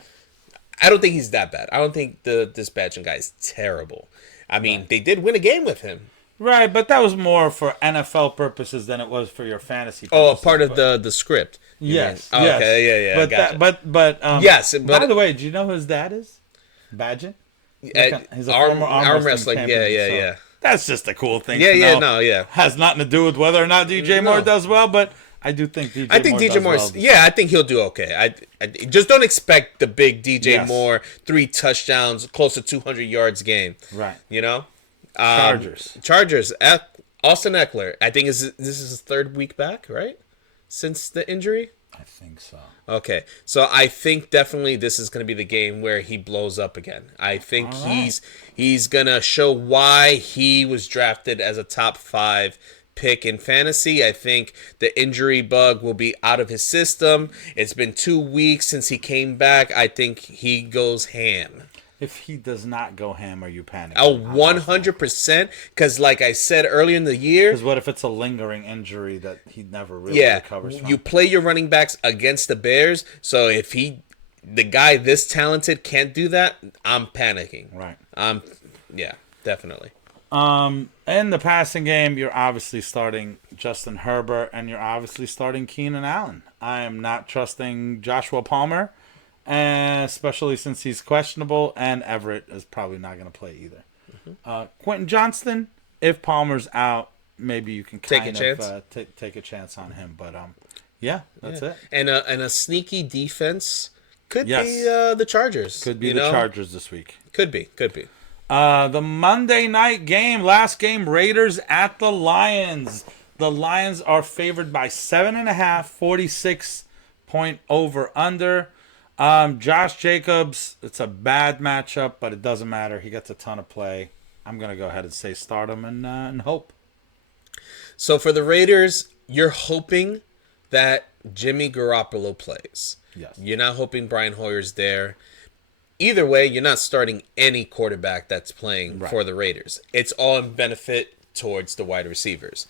I don't think he's that bad. I don't think this Badgent guy is terrible. I mean, they did win a game with him. Right, but that was more for NFL purposes than it was for your fantasy Oh, purposes. part of the script. Yes. Oh, yes. okay, yeah. But Gotcha. Yes, by but the way, do you know who his dad is? Badgett? He's a arm former arm wrestling wrestling. champion, so Yeah. That's just a cool thing. Yeah, to yeah, know. no, yeah. Has nothing to do with whether or not DJ Moore does well, but I do think DJ. I think Moore DJ does Moore. well. Yeah, I think he'll do okay. I just don't expect the big DJ Yes. Moore 3 touchdowns, close to 200 yards game. Right. You know, Chargers. Austin Eckler. I think this is his 3rd week back, right? Since the injury. I think so. Okay, so I think definitely this is going to be the game where he blows up again. I think he's going to show why he was drafted as a top 5 pick in fantasy. I think the injury bug will be out of his system. It's been 2 weeks since he came back. I think he goes ham. If he does not go ham, are you panicking? Oh, 100%. Because like I said earlier in the year, Because what if it's a lingering injury that he never really recovers from? you play your running backs against the Bears. So if the guy this talented can't do that, I'm panicking. Right. Yeah, definitely. In the passing game, you're obviously starting Justin Herbert, and you're obviously starting Keenan Allen. I am not trusting Joshua Palmer, especially since he's questionable, and Everett is probably not going to play either. Quentin Johnston, if Palmer's out, maybe you can Take kind a of chance. take a chance on him. But yeah, that's it. And a sneaky defense could Yes. be the Chargers. Could be the Chargers this week. Could be. The Monday night game, last game, Raiders at the Lions. The Lions are favored by 7.5, 46 over under. Josh Jacobs, it's a bad matchup, but it doesn't matter. He gets a ton of play. I'm going to go ahead and say start him and hope. So for the Raiders, you're hoping that Jimmy Garoppolo plays. Yes. You're not hoping Brian Hoyer's there. Either way, you're not starting any quarterback that's playing for the Raiders. It's all in benefit towards the wide receivers.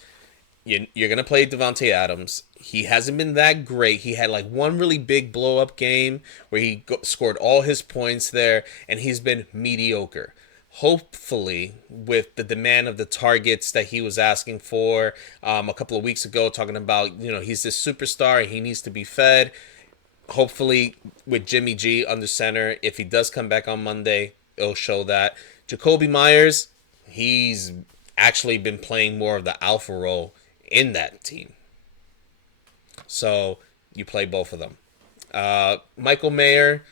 You're going to play Devontae Adams. He hasn't been that great. He had like one really big blow-up game where he scored all his points there, and he's been mediocre. Hopefully, with the demand of the targets that he was asking for a couple of weeks ago, talking about, he's this superstar and he needs to be fed. Hopefully, with Jimmy G under center, if he does come back on Monday, it'll show that. Jacoby Myers, he's actually been playing more of the alpha role in that team. So, you play both of them. Michael Mayer,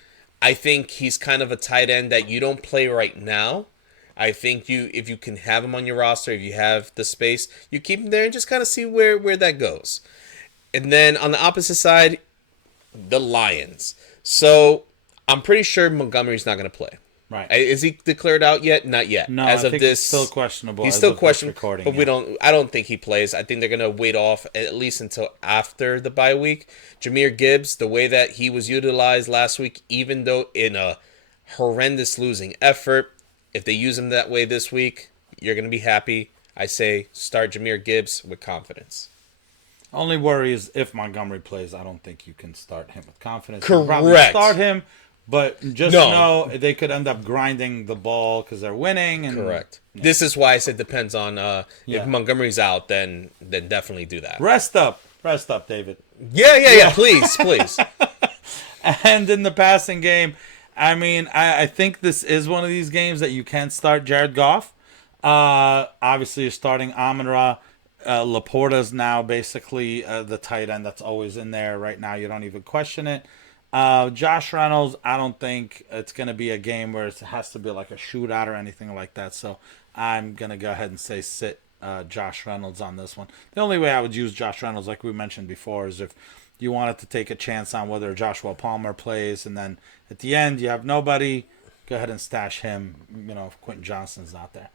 I think he's kind of a tight end that you don't play right now. I think if you can have him on your roster, if you have the space, you keep him there and just kind of see where that goes. And then on the opposite side, the Lions. So I'm pretty sure Montgomery's not going to play. Right. Is he declared out yet? Not yet. No, as I of think this, he's still questionable. He's as still of this questionable, recording, but I don't think he plays. I think they're going to wait off at least until after the bye week. Jahmyr Gibbs, the way that he was utilized last week, even though in a horrendous losing effort, if they use him that way this week, you're going to be happy. I say start Jahmyr Gibbs with confidence. Only worry is if Montgomery plays, I don't think you can start him with confidence. Correct. You probably start him, but just know they could end up grinding the ball because they're winning. And, correct. Yeah. This is why I said depends on if Montgomery's out, then definitely do that. Rest up, David. Yeah. Please. And in the passing game, I mean, I think this is one of these games that you can start Jared Goff. Obviously, you're starting Amon-Ra. Laporta's now basically the tight end that's always in there right now. You don't even question it. Josh Reynolds, I don't think it's going to be a game where it has to be like a shootout or anything like that. So I'm going to go ahead and say sit Josh Reynolds on this one. The only way I would use Josh Reynolds, like we mentioned before, is if you wanted to take a chance on whether Joshua Palmer plays, and then at the end you have nobody, go ahead and stash him, if Quentin Johnston's not there.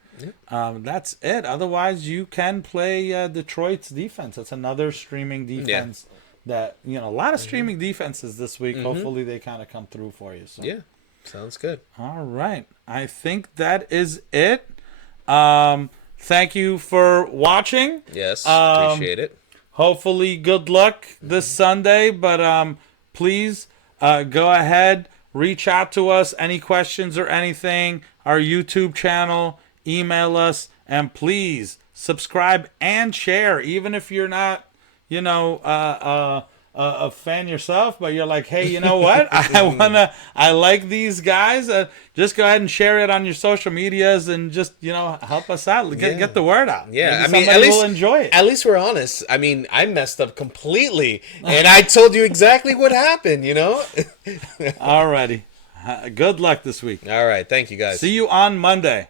That's it. Otherwise, you can play Detroit's defense. That's another streaming defense that, a lot of streaming defenses this week. Hopefully they kind of come through for you. So. Yeah, sounds good. All right. I think that is it. Thank you for watching. Yes, appreciate it. Hopefully good luck this Sunday, but please go ahead, reach out to us, any questions or anything, our YouTube channel, email us, and please subscribe and share, even if you're not, a fan yourself, but you're like, hey, you know what? I like these guys. Just go ahead and share it on your social medias and just, help us out. Get the word out. Yeah, maybe at least will enjoy it. At least we're honest. I mean, I messed up completely, and I told you exactly what happened, Alrighty. Good luck this week. All right. Thank you, guys. See you on Monday.